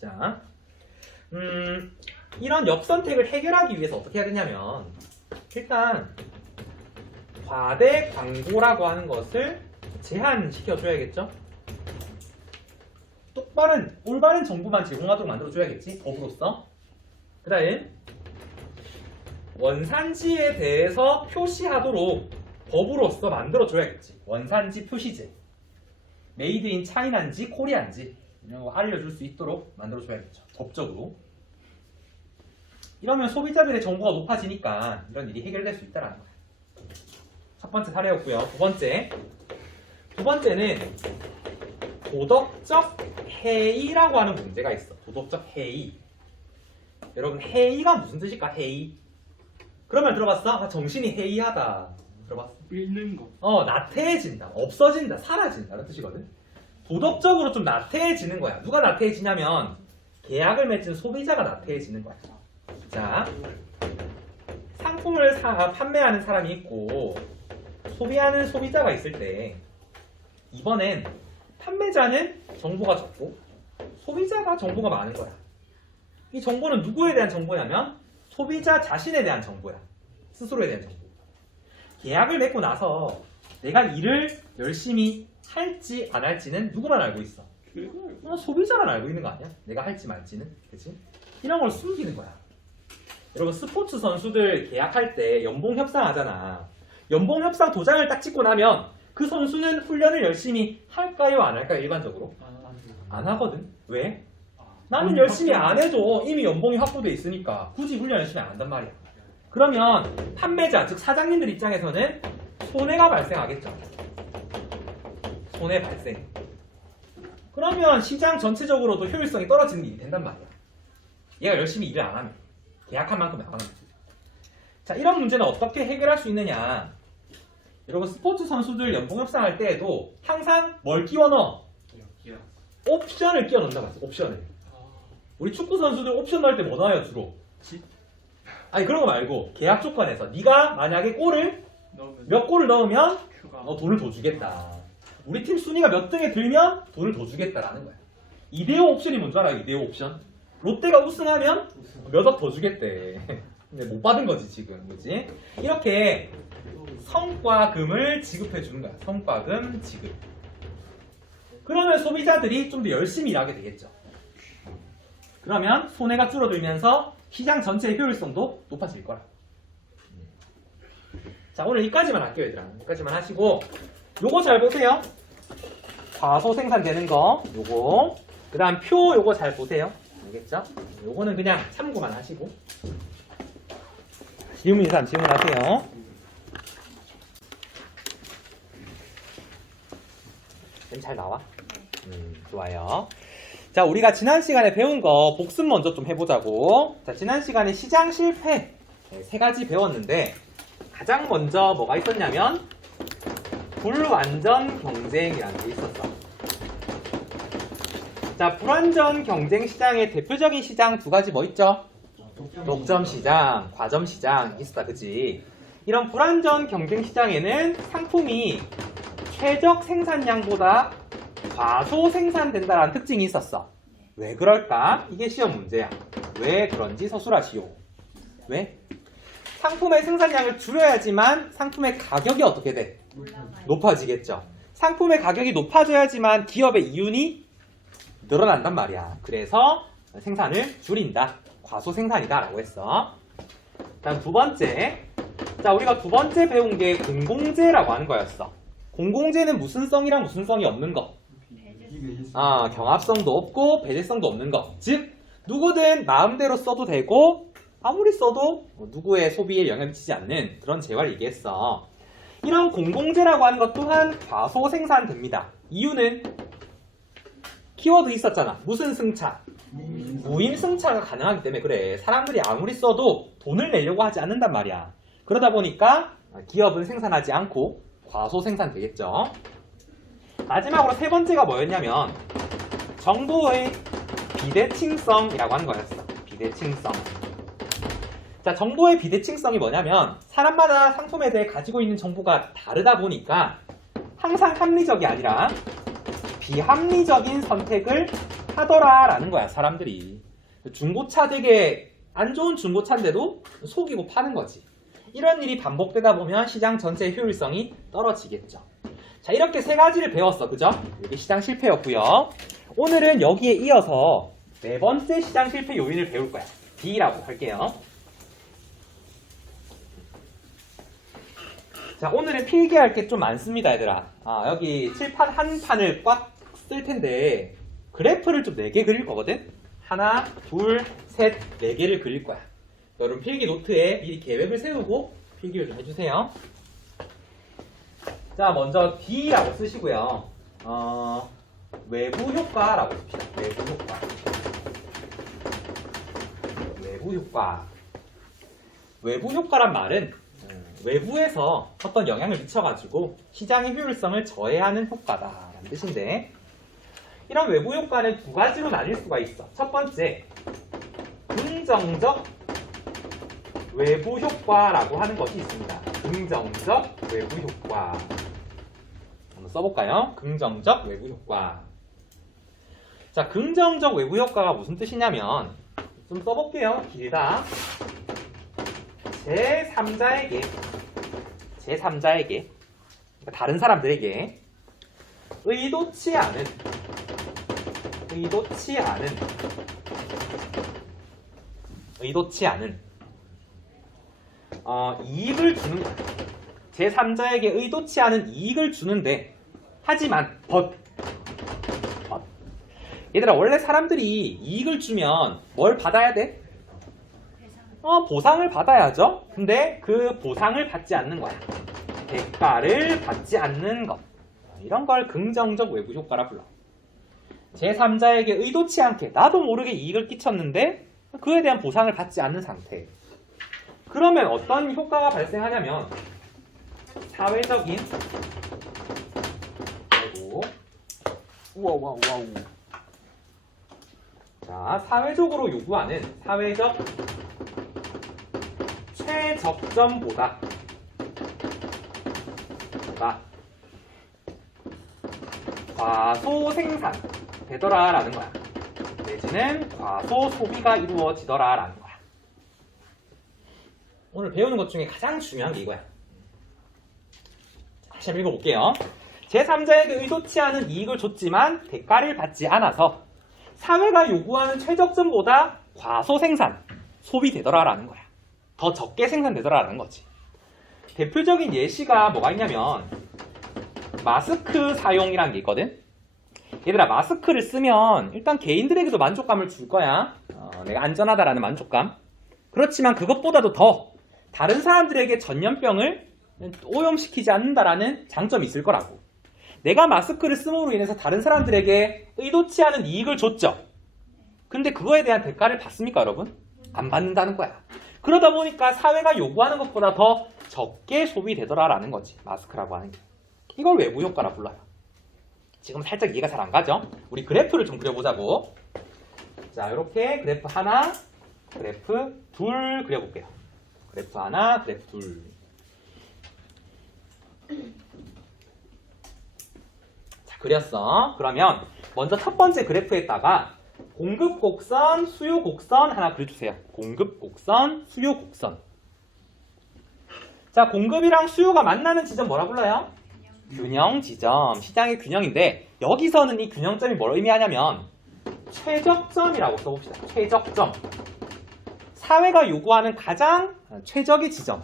자, 이런 역선택을 해결하기 위해서 어떻게 해야 되냐면 일단 과대 광고라고 하는 것을 제한시켜줘야겠죠? 올바른 정보만 제공하도록 만들어줘야겠지, 법으로서. 그 다음 원산지에 대해서 표시하도록 법으로서 만들어줘야겠지. 원산지 표시제. 메이드 인 차이나인지 코리아인지 이런 거 알려줄 수 있도록 만들어줘야겠죠. 법적으로. 이러면 소비자들의 정보가 높아지니까 이런 일이 해결될 수 있다는 거예요. 첫 번째 사례였고요. 두 번째는 도덕적 해이라고 하는 문제가 있어. 도덕적 해이. 여러분, 해이가 무슨 뜻일까? 해이. 그런 말 들어봤어? 정신이 해이하다. 들어봤어? 있는 거. 나태해진다. 없어진다. 사라진다는 뜻이거든. 도덕적으로 좀 나태해지는 거야. 누가 나태해지냐면 계약을 맺은 소비자가 나태해지는 거야. 자, 상품을 판매하는 사람이 있고 소비하는 소비자가 있을 때 이번엔 판매자는 정보가 적고 소비자가 정보가 많은 거야. 이 정보는 누구에 대한 정보냐면 소비자 자신에 대한 정보야. 스스로에 대한 정보. 계약을 맺고 나서 내가 일을 열심히 할지 안 할지는 누구만 알고 있어? 소비자만 알고 있는 거 아니야? 내가 할지 말지는. 그치? 이런 걸 숨기는 거야. 여러분, 스포츠 선수들 계약할 때 연봉 협상하잖아. 연봉 협상 도장을 딱 찍고 나면 그 선수는 훈련을 열심히 할까요? 안 할까요? 일반적으로? 안 하거든. 왜? 나는 열심히 안 해도 이미 연봉이 확보돼 있으니까 굳이 훈련 열심히 안 한단 말이야. 그러면 판매자, 즉 사장님들 입장에서는 손해가 발생하겠죠. 손해 발생. 그러면 시장 전체적으로도 효율성이 떨어지는 일이 된단 말이야. 얘가 열심히 일을 안 하면. 계약한 만큼 안 하면. 자, 이런 문제는 어떻게 해결할 수 있느냐. 여러분, 스포츠 선수들 연봉 협상할 때에도 항상 뭘 끼워 넣어? 옵션을 끼워 넣는다고 했어. 옵션을. 우리 축구 선수들 옵션 넣을 때 뭐 넣어요, 주로? 아니, 그런 거 말고 계약 조건에서 네가 만약에 몇 골을 넣으면 돈을 더 주겠다. 우리 팀 순위가 몇 등에 들면 돈을 더 주겠다라는 거야. 이데오 옵션이 뭔지 알아요? 이데오 옵션? 롯데가 우승하면 몇 억 더 주겠대. 근데 못 받은 거지 지금, 그렇지? 이렇게 성과금을 지급해 주는 거야. 성과금 지급. 그러면 소비자들이 좀 더 열심히 일하게 되겠죠. 그러면 손해가 줄어들면서 시장 전체의 효율성도 높아질 거라. 자, 오늘 여기까지만 할게요, 얘들아. 여기까지만 하시고 요거 잘 보세요. 과소 생산되는 거 요거, 그 다음 표 요거 잘 보세요. 알겠죠? 요거는 그냥 참고만 하시고. 질문 이상 질문하세요. 잘 나와? 좋아요. 자, 우리가 지난 시간에 배운 거 복습 먼저 좀 해보자고. 자, 지난 시간에 시장 실패 세 가지 배웠는데 가장 먼저 뭐가 있었냐면 불완전 경쟁이라는 게 있었어. 자, 불완전 경쟁 시장의 대표적인 시장 두 가지 뭐 있죠? 독점 시장, 과점 시장 있었다, 그치? 이런 불완전 경쟁 시장에는 상품이 최적 생산량보다 과소 생산된다는 특징이 있었어. 왜 그럴까? 이게 시험 문제야. 왜 그런지 서술하시오. 왜? 상품의 생산량을 줄여야지만 상품의 가격이 어떻게 돼? 높아지겠죠. 상품의 가격이 높아져야지만 기업의 이윤이 늘어난단 말이야. 그래서 생산을 줄인다. 과소 생산이다 라고 했어. 다음 두 번째. 자, 우리가 두 번째 배운 게 공공재라고 하는 거였어. 공공재는 무슨 성이랑 무슨 성이 없는 거? 경합성도 없고 배제성도 없는 거. 즉 누구든 마음대로 써도 되고 아무리 써도 누구의 소비에 영향을 미치지 않는 그런 재화를 얘기했어. 이런 공공재라고 하는 것 또한 과소 생산됩니다. 이유는 키워드 있었잖아. 무슨 승차? 무임 승차가 가능하기 때문에 그래. 사람들이 아무리 써도 돈을 내려고 하지 않는단 말이야. 그러다 보니까 기업은 생산하지 않고 과소 생산되겠죠. 마지막으로 세 번째가 뭐였냐면 정보의 비대칭성이라고 하는 거였어. 비대칭성. 자, 정보의 비대칭성이 뭐냐면 사람마다 상품에 대해 가지고 있는 정보가 다르다 보니까 항상 합리적이 아니라 비합리적인 선택을 하더라라는 거야, 사람들이. 중고차 되게 안 좋은 중고차인데도 속이고 파는 거지. 이런 일이 반복되다 보면 시장 전체의 효율성이 떨어지겠죠. 자, 이렇게 세 가지를 배웠어. 그죠? 이게 시장 실패였고요. 오늘은 여기에 이어서 네 번째 시장 실패 요인을 배울 거야. D라고 할게요. 자, 오늘은 필기할 게 좀 많습니다, 얘들아. 여기 칠판 한 판을 꽉 쓸 텐데 그래프를 좀 4개 그릴 거거든? 하나, 둘, 셋, 4개를 그릴 거야. 여러분 필기 노트에 미리 계획을 세우고 필기를 좀 해주세요. 자, 먼저 D라고 쓰시고요. 외부 효과라고 씁시다. 외부 효과. 외부 효과. 외부 효과란 말은 외부에서 어떤 영향을 미쳐가지고 시장의 효율성을 저해하는 효과다라는 뜻인데, 이런 외부 효과는 두 가지로 나뉠 수가 있어. 첫 번째, 긍정적 외부 효과라고 하는 것이 있습니다. 긍정적 외부 효과. 한번 써볼까요? 긍정적 외부 효과. 자, 긍정적 외부 효과가 무슨 뜻이냐면, 좀 써볼게요. 길다. 제3자에게, 그러니까 다른 사람들에게 의도치 않은 이익을 주는 거야. 제3자에게 의도치 않은 이익을 주는데, 하지만 얘들아, 원래 사람들이 이익을 주면 뭘 받아야 돼? 보상을 받아야죠. 근데 그 보상을 받지 않는 거야. 대가를 받지 않는 것. 이런 걸 긍정적 외부 효과라 불러. 제3자에게 의도치 않게 나도 모르게 이익을 끼쳤는데 그에 대한 보상을 받지 않는 상태. 그러면 어떤 효과가 발생하냐면 사회적인 자, 사회적으로 요구하는 사회적 최적점보다 과소 생산 되더라라는 거야. 내지는 과소 소비가 이루어지더라라는 거야. 오늘 배우는 것 중에 가장 중요한 게 이거야. 다시 한번 읽어볼게요. 제3자에게 의도치 않은 이익을 줬지만 대가를 받지 않아서 사회가 요구하는 최적점보다 과소 생산, 소비되더라라는 거야. 더 적게 생산되더라라는 거지. 대표적인 예시가 뭐가 있냐면 마스크 사용이라는 게 있거든. 얘들아, 마스크를 쓰면 일단 개인들에게도 만족감을 줄 거야. 내가 안전하다라는 만족감. 그렇지만 그것보다도 더 다른 사람들에게 전염병을 오염시키지 않는다라는 장점이 있을 거라고. 내가 마스크를 쓰므로 인해서 다른 사람들에게 의도치 않은 이익을 줬죠. 근데 그거에 대한 대가를 받습니까, 여러분? 안 받는다는 거야. 그러다 보니까 사회가 요구하는 것보다 더 적게 소비되더라라는 거지. 마스크라고 하는 게. 이걸 외부 효과라 불러요. 지금 살짝 이해가 잘 안 가죠? 우리 그래프를 좀 그려보자고. 자, 이렇게 그래프 하나, 그래프 둘 그려볼게요. 그래프 하나, 그래프 둘. 자, 그렸어. 그러면 먼저 첫 번째 그래프에다가 공급 곡선, 수요 곡선 하나 그려주세요. 공급 곡선, 수요 곡선. 자, 공급이랑 수요가 만나는 지점 뭐라 불러요? 균형 지점. 시장의 균형인데 여기서는 이 균형점이 뭘 의미하냐면 최적점이라고 써봅시다. 최적점. 사회가 요구하는 가장 최적의 지점.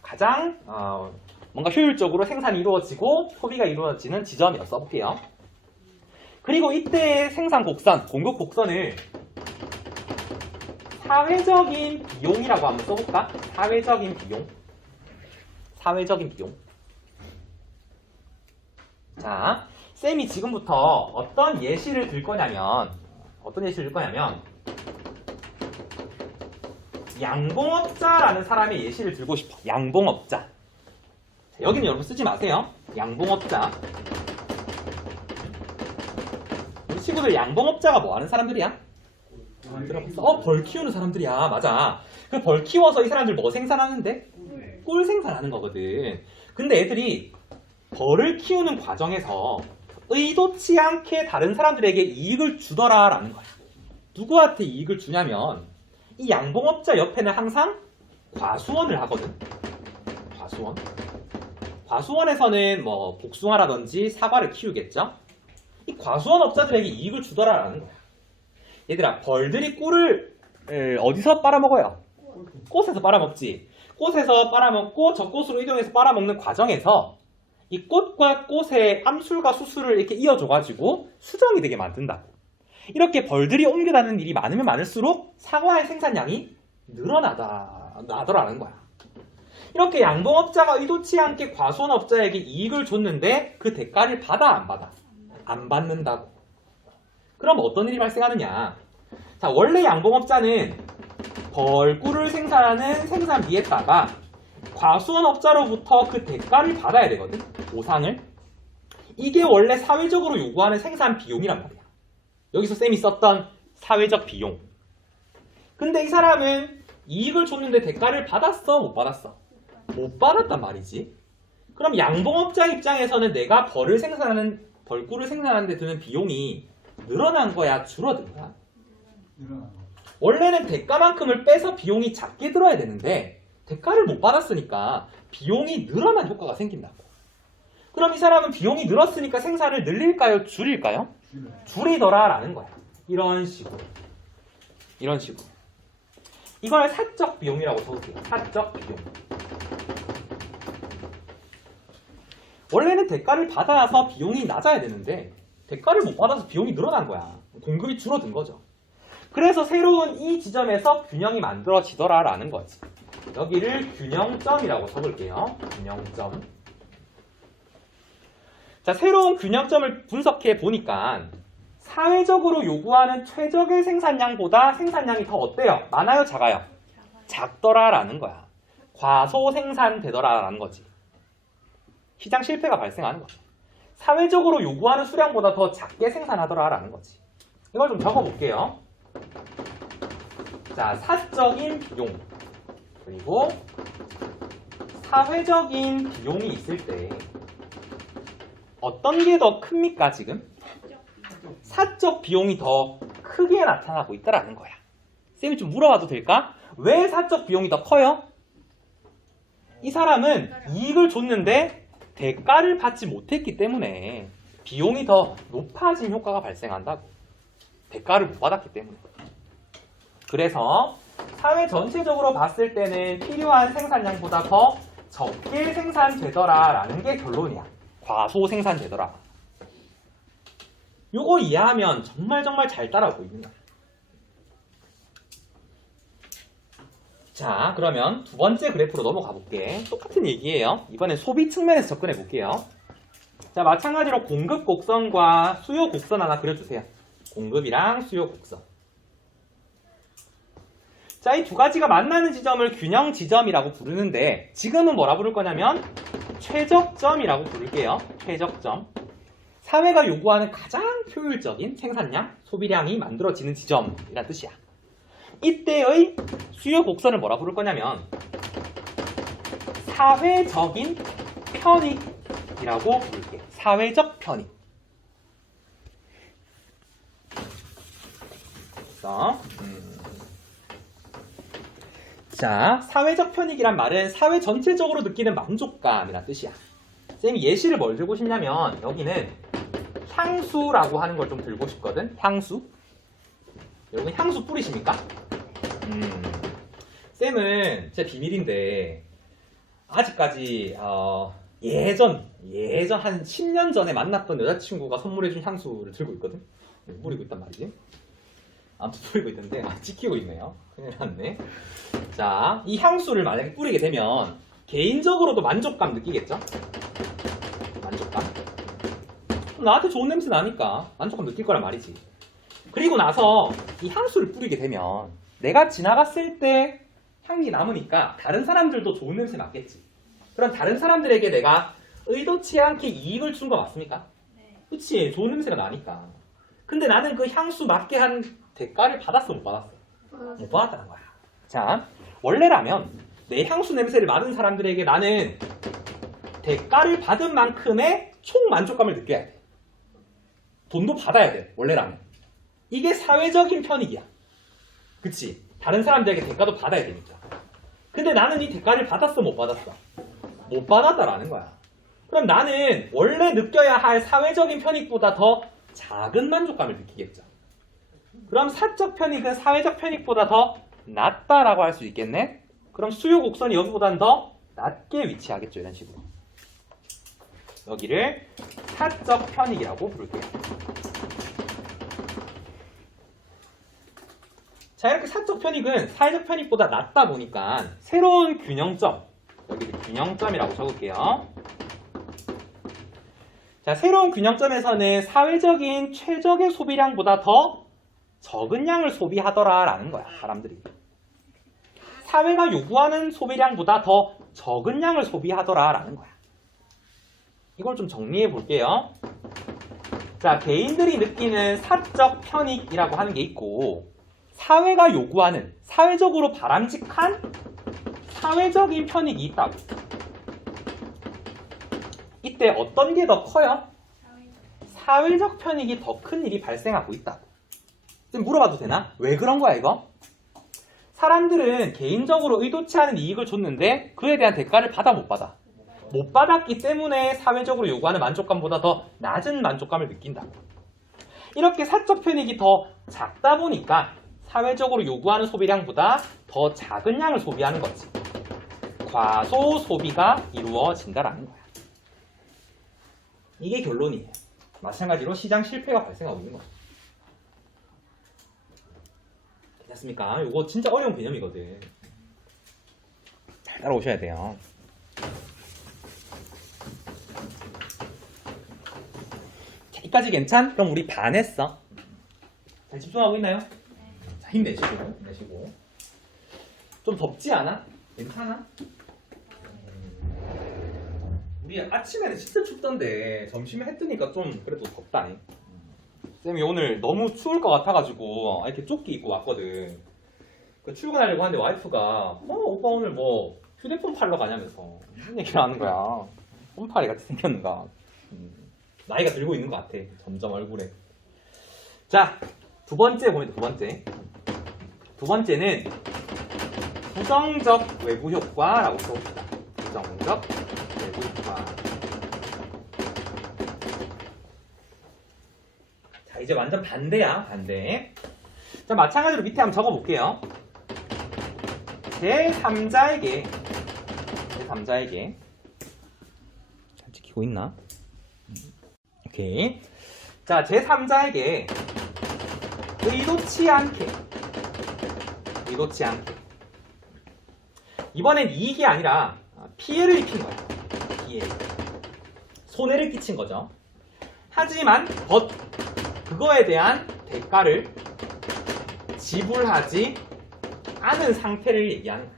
가장 뭔가 효율적으로 생산이 이루어지고 소비가 이루어지는 지점이라고 써볼게요. 그리고 이때의 생산 곡선, 공급 곡선을 사회적인 비용이라고 한번 써볼까? 사회적인 비용. 사회적인 비용. 자, 쌤이 지금부터 어떤 예시를 들 거냐면 양봉업자라는 사람의 예시를 들고 싶어. 양봉업자. 자, 여기는 여러분 쓰지 마세요. 양봉업자. 우리 친구들 양봉업자가 뭐 하는 사람들이야? 벌 키우는 사람들이야. 맞아. 그 벌 키워서 이 사람들 뭐 생산하는데? 꿀 생산하는 거거든. 근데 애들이 벌을 키우는 과정에서 의도치 않게 다른 사람들에게 이익을 주더라라는 거야. 누구한테 이익을 주냐면 이 양봉업자 옆에는 항상 과수원을 하거든. 과수원. 과수원에서는 뭐 복숭아라든지 사과를 키우겠죠. 이 과수원 업자들에게 이익을 주더라라는 거야. 얘들아, 벌들이 꿀을 어디서 빨아먹어요? 꽃에서 빨아먹지. 꽃에서 빨아먹고 저 꽃으로 이동해서 빨아먹는 과정에서 이 꽃과 꽃의 암술과 수술을 이렇게 이어줘가지고 수정이 되게 만든다고. 이렇게 벌들이 옮겨 다니는 일이 많으면 많을수록 사과의 생산량이 늘어나더라는 거야. 이렇게 양봉업자가 의도치 않게 과수원업자에게 이익을 줬는데 그 대가를 받아 안 받아? 안 받는다고. 그럼 어떤 일이 발생하느냐? 자, 원래 양봉업자는 벌꿀을 생산하는 생산비에다가 과수원업자로부터 그 대가를 받아야 되거든. 보상을. 이게 원래 사회적으로 요구하는 생산 비용이란 말이야. 여기서 쌤이 썼던 사회적 비용. 근데 이 사람은 이익을 줬는데 대가를 받았어? 못 받았어? 못 받았단 말이지. 그럼 양봉업자 입장에서는 내가 벌꿀을 생산하는 데 드는 비용이 늘어난 거야? 줄어든 거야? 원래는 대가만큼을 빼서 비용이 작게 들어야 되는데 대가를 못 받았으니까 비용이 늘어난 효과가 생긴다고. 그럼 이 사람은 비용이 늘었으니까 생산을 늘릴까요? 줄일까요? 줄이더라라는 거야. 이런 식으로. 이걸 사적 비용이라고 써볼게요. 사적 비용. 원래는 대가를 받아서 비용이 낮아야 되는데 대가를 못 받아서 비용이 늘어난 거야. 공급이 줄어든 거죠. 그래서 새로운 이 지점에서 균형이 만들어지더라라는 거지. 여기를 균형점이라고 써볼게요. 균형점. 자, 새로운 균형점을 분석해 보니까 사회적으로 요구하는 최적의 생산량보다 생산량이 더 어때요? 많아요? 작아요? 작더라라는 거야. 과소생산되더라라는 거지. 시장 실패가 발생하는 거죠. 사회적으로 요구하는 수량보다 더 작게 생산하더라라는 거지. 이걸 좀 적어볼게요. 자, 사적인 비용 그리고 사회적인 비용이 있을 때 어떤 게 더 큽니까 지금? 사적 비용이 더 크게 나타나고 있다라는 거야. 쌤이 좀 물어봐도 될까? 왜 사적 비용이 더 커요? 이 사람은 이익을 줬는데 대가를 받지 못했기 때문에 비용이 더 높아진 효과가 발생한다고. 대가를 못 받았기 때문에. 그래서 사회 전체적으로 봤을 때는 필요한 생산량보다 더 적게 생산되더라라는 게 결론이야. 과소 생산되더라. 요거 이해하면 정말 잘 따라오고 있는 거야. 자, 그러면 두 번째 그래프로 넘어가 볼게. 똑같은 얘기예요. 이번엔 소비 측면에서 접근해 볼게요. 자, 마찬가지로 공급 곡선과 수요 곡선 하나 그려주세요. 공급이랑 수요 곡선. 자, 이 두 가지가 만나는 지점을 균형 지점이라고 부르는데 지금은 뭐라 부를 거냐면 최적점이라고 부를게요. 최적점. 사회가 요구하는 가장 효율적인 생산량, 소비량이 만들어지는 지점이란 뜻이야. 이때의 수요 곡선을 뭐라 부를 거냐면 사회적인 편익이라고 부를게. 사회적 편익. 그래서 자, 사회적 편익이란 말은 사회 전체적으로 느끼는 만족감이란 뜻이야. 쌤이 예시를 뭘 들고 싶냐면 여기는 향수라고 하는 걸 좀 들고 싶거든. 향수. 여러분 향수 뿌리십니까? 쌤은 제 비밀인데 아직까지 예전 한 10년 전에 만났던 여자친구가 선물해준 향수를 들고 있거든. 뿌리고 있단 말이지. 아무튼 뿌리고 있던데 찍히고 있네요. 큰일 났네. 자, 이 향수를 만약에 뿌리게 되면 개인적으로도 만족감 느끼겠죠? 만족감. 나한테 좋은 냄새 나니까 만족감 느낄 거란 말이지. 그리고 나서 이 향수를 뿌리게 되면 내가 지나갔을 때 향이 남으니까 다른 사람들도 좋은 냄새 맡겠지. 그럼 다른 사람들에게 내가 의도치 않게 이익을 준 거 맞습니까? 네. 그치, 좋은 냄새가 나니까. 근데 나는 그 향수 맡게 한 대가를 받았어, 못 받았어? 못 받았다는 거야. 자, 원래라면 내 향수 냄새를 맡은 사람들에게 나는 대가를 받은 만큼의 총 만족감을 느껴야 돼. 돈도 받아야 돼, 원래라면. 이게 사회적인 편익이야. 그치? 다른 사람들에게 대가도 받아야 되니까. 근데 나는 이 대가를 받았어, 못 받았어? 못 받았다라는 거야. 그럼 나는 원래 느껴야 할 사회적인 편익보다 더 작은 만족감을 느끼겠죠. 그럼 사적 편익은 사회적 편익보다 더 낮다라고 할 수 있겠네? 그럼 수요 곡선이 여기보다는 더 낮게 위치하겠죠, 이런 식으로. 여기를 사적 편익이라고 부를게요. 자, 이렇게 사적 편익은 사회적 편익보다 낮다 보니까 새로운 균형점, 여기를 균형점이라고 적을게요. 자, 새로운 균형점에서는 사회적인 최적의 소비량보다 더 적은 양을 소비하더라라는 거야, 사람들이. 사회가 요구하는 소비량보다 더 적은 양을 소비하더라라는 거야. 이걸 좀 정리해 볼게요. 자, 개인들이 느끼는 사적 편익이라고 하는 게 있고, 사회가 요구하는 사회적으로 바람직한 사회적인 편익이 있다고. 이때 어떤 게 더 커요? 사회적 편익이 더 큰 일이 발생하고 있다고. 지금 물어봐도 되나? 왜 그런 거야, 이거? 사람들은 개인적으로 의도치 않은 이익을 줬는데 그에 대한 대가를 받아 못 받아? 못 받았기 때문에 사회적으로 요구하는 만족감보다 더 낮은 만족감을 느낀다고. 이렇게 사적 편익이 더 작다 보니까 사회적으로 요구하는 소비량보다 더 작은 양을 소비하는 거지. 과소 소비가 이루어진다라는 거야. 이게 결론이에요. 마찬가지로 시장 실패가 발생하고 있는 거야. 됐습니까? 이거 진짜 어려운 개념이거든. 잘 따라오셔야 돼요. 자, 여기까지 괜찮? 그럼 우리 반 했어. 잘 집중하고 있나요? 자, 힘내시고. 좀 덥지 않아? 괜찮아? 우리 아침에는 진짜 춥던데 점심에 해 뜨니까 좀 그래도 덥다. 쌤이 오늘 너무 추울 것 같아가지고 이렇게 조끼 입고 왔거든. 그 출근하려고 하는데 와이프가 오빠 오늘 뭐 휴대폰 팔러 가냐면서 무슨 얘기를 하는 거야. 홈파리 같이 생겼는가. 나이가 들고 있는 것 같아. 점점 얼굴에. 자, 두 번째 보면 두 번째는 부정적 외부 효과라고 써봅시다. 부정적 외부 효과. 자, 이제 완전 반대야, 반대. 자, 마찬가지로 밑에 한번 적어볼게요. 제3자에게 잘 지키고 있나? 오케이. 자, 제3자에게 의도치 않게 이번엔 이익이 아니라 피해를 입힌 거야. 피해. 손해를 끼친 거죠. 하지만 그거에 대한 대가를 지불하지 않은 상태를 얘기하는 거야.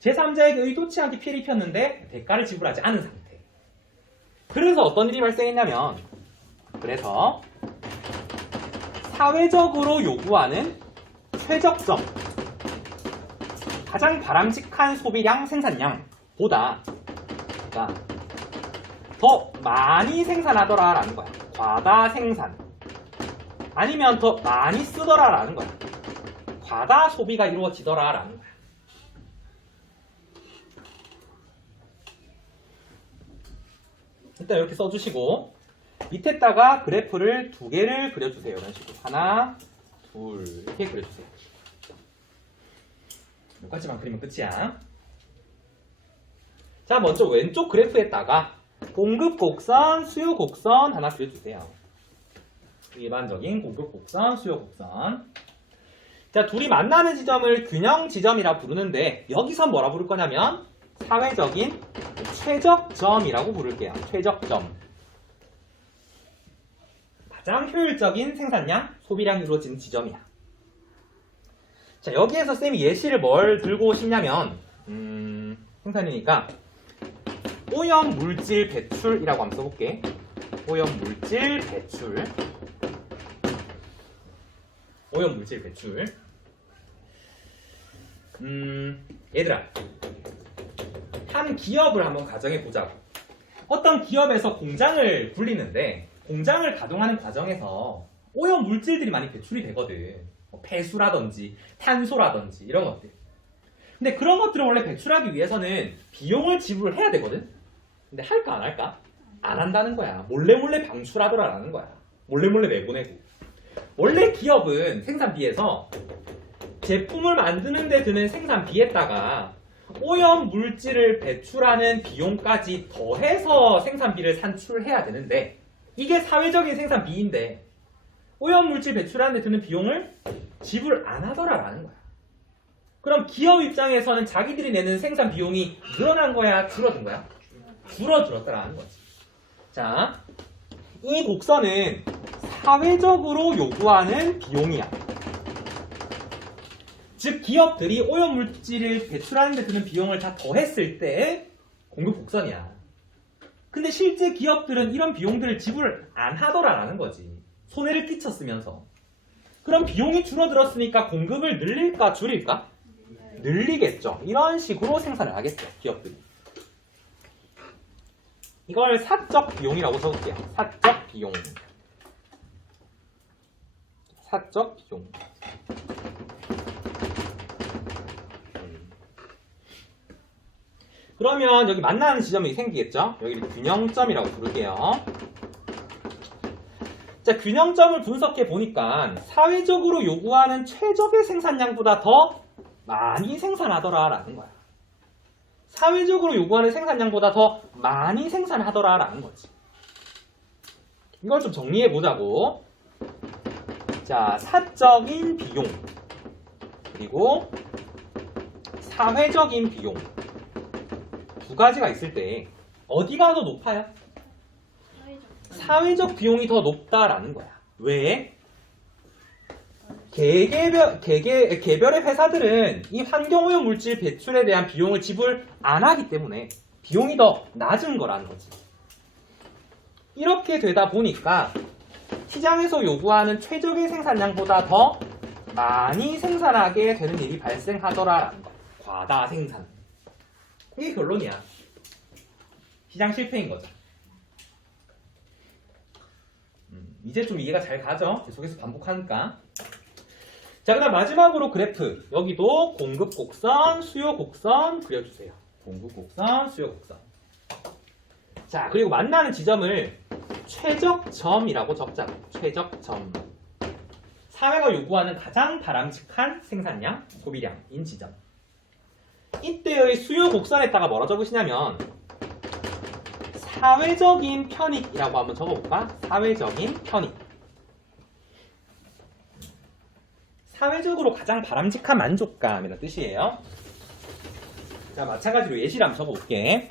제3자에게 의도치 않게 피해를 입혔는데 대가를 지불하지 않은 상태. 그래서 어떤 일이 발생했냐면, 그래서 사회적으로 요구하는 최적점, 가장 바람직한 소비량 생산량보다 더 많이 생산하더라라는 거야. 과다 생산. 아니면 더 많이 쓰더라라는 거야. 과다 소비가 이루어지더라라는 거야. 일단 이렇게 써주시고 밑에다가 그래프를 2개를 그려주세요. 이런 식으로 하나, 둘 이렇게 그려주세요. 여기까지만 그리면 끝이야. 자, 먼저 왼쪽 그래프에다가 공급 곡선, 수요 곡선 하나 그려주세요. 일반적인 공급 곡선, 수요 곡선. 자, 둘이 만나는 지점을 균형 지점이라 부르는데 여기서 뭐라 부를 거냐면 사회적인 최적점이라고 부를게요. 최적점. 가장 효율적인 생산량, 소비량이 이루어지는 지점이야. 자, 여기에서 쌤이 예시를 뭘 들고 싶냐면 생산이니까 오염 물질 배출이라고 한번 써볼게. 오염 물질 배출. 얘들아, 한 기업을 한번 가정해 보자고. 어떤 기업에서 공장을 굴리는데 공장을 가동하는 과정에서 오염 물질들이 많이 배출이 되거든. 뭐 폐수라든지 탄소라든지 이런 것들. 근데 그런 것들을 원래 배출하기 위해서는 비용을 지불을 해야 되거든. 근데 할까 안 할까? 안 한다는 거야. 몰래 방출하더라라는 거야. 몰래 내보내고. 원래 기업은 생산비에서 제품을 만드는 데 드는 생산비에다가 오염 물질을 배출하는 비용까지 더해서 생산비를 산출해야 되는데 이게 사회적인 생산비인데 오염 물질 배출하는 데 드는 비용을 지불 안 하더라라는 거야. 그럼 기업 입장에서는 자기들이 내는 생산 비용이 늘어난 거야, 줄어든 거야? 줄어들었다라는 거지. 자, 이 곡선은 사회적으로 요구하는 비용이야. 즉 기업들이 오염 물질을 배출하는 데 드는 비용을 다 더했을 때 공급 곡선이야. 근데 실제 기업들은 이런 비용들을 지불 안 하더라라는 거지. 손해를 끼쳤으면서. 그럼 비용이 줄어들었으니까 공급을 늘릴까 줄일까? 늘리겠죠. 이런 식으로 생산을 하겠죠, 기업들이. 이걸 사적 비용이라고 써볼게요. 사적 비용. 그러면 여기 만나는 지점이 생기겠죠? 여기를 균형점이라고 부를게요. 자, 균형점을 분석해 보니까 사회적으로 요구하는 최적의 생산량보다 더 많이 생산하더라라는 거야. 사회적으로 요구하는 생산량보다 더 많이 생산하더라라는 거지. 이걸 좀 정리해 보자고. 자, 사적인 비용 그리고 사회적인 비용 두 가지가 있을 때 어디가 더 높아요? 사회적 비용이 더 높다라는 거야. 왜? 개별의 회사들은 이 환경오염 물질 배출에 대한 비용을 지불 안 하기 때문에 비용이 더 낮은 거라는 거지. 이렇게 되다 보니까 시장에서 요구하는 최적의 생산량보다 더 많이 생산하게 되는 일이 발생하더라라는 거야. 과다 생산. 이게 결론이야. 시장 실패인 거죠. 이제 좀 이해가 잘 가죠? 계속해서 반복하니까. 자, 그 다음 마지막으로 그래프. 여기도 공급 곡선, 수요 곡선 그려주세요. 공급 곡선, 수요 곡선. 자, 그리고 만나는 지점을 최적점이라고 적자고. 최적점. 사회가 요구하는 가장 바람직한 생산량, 소비량인 지점. 이때의 수요 곡선에다가 뭐라 적으시냐면 사회적인 편익이라고 한번 적어볼까? 사회적인 편익. 사회적으로 가장 바람직한 만족감이라는 뜻이에요. 자, 마찬가지로 예시를 한번 적어볼게.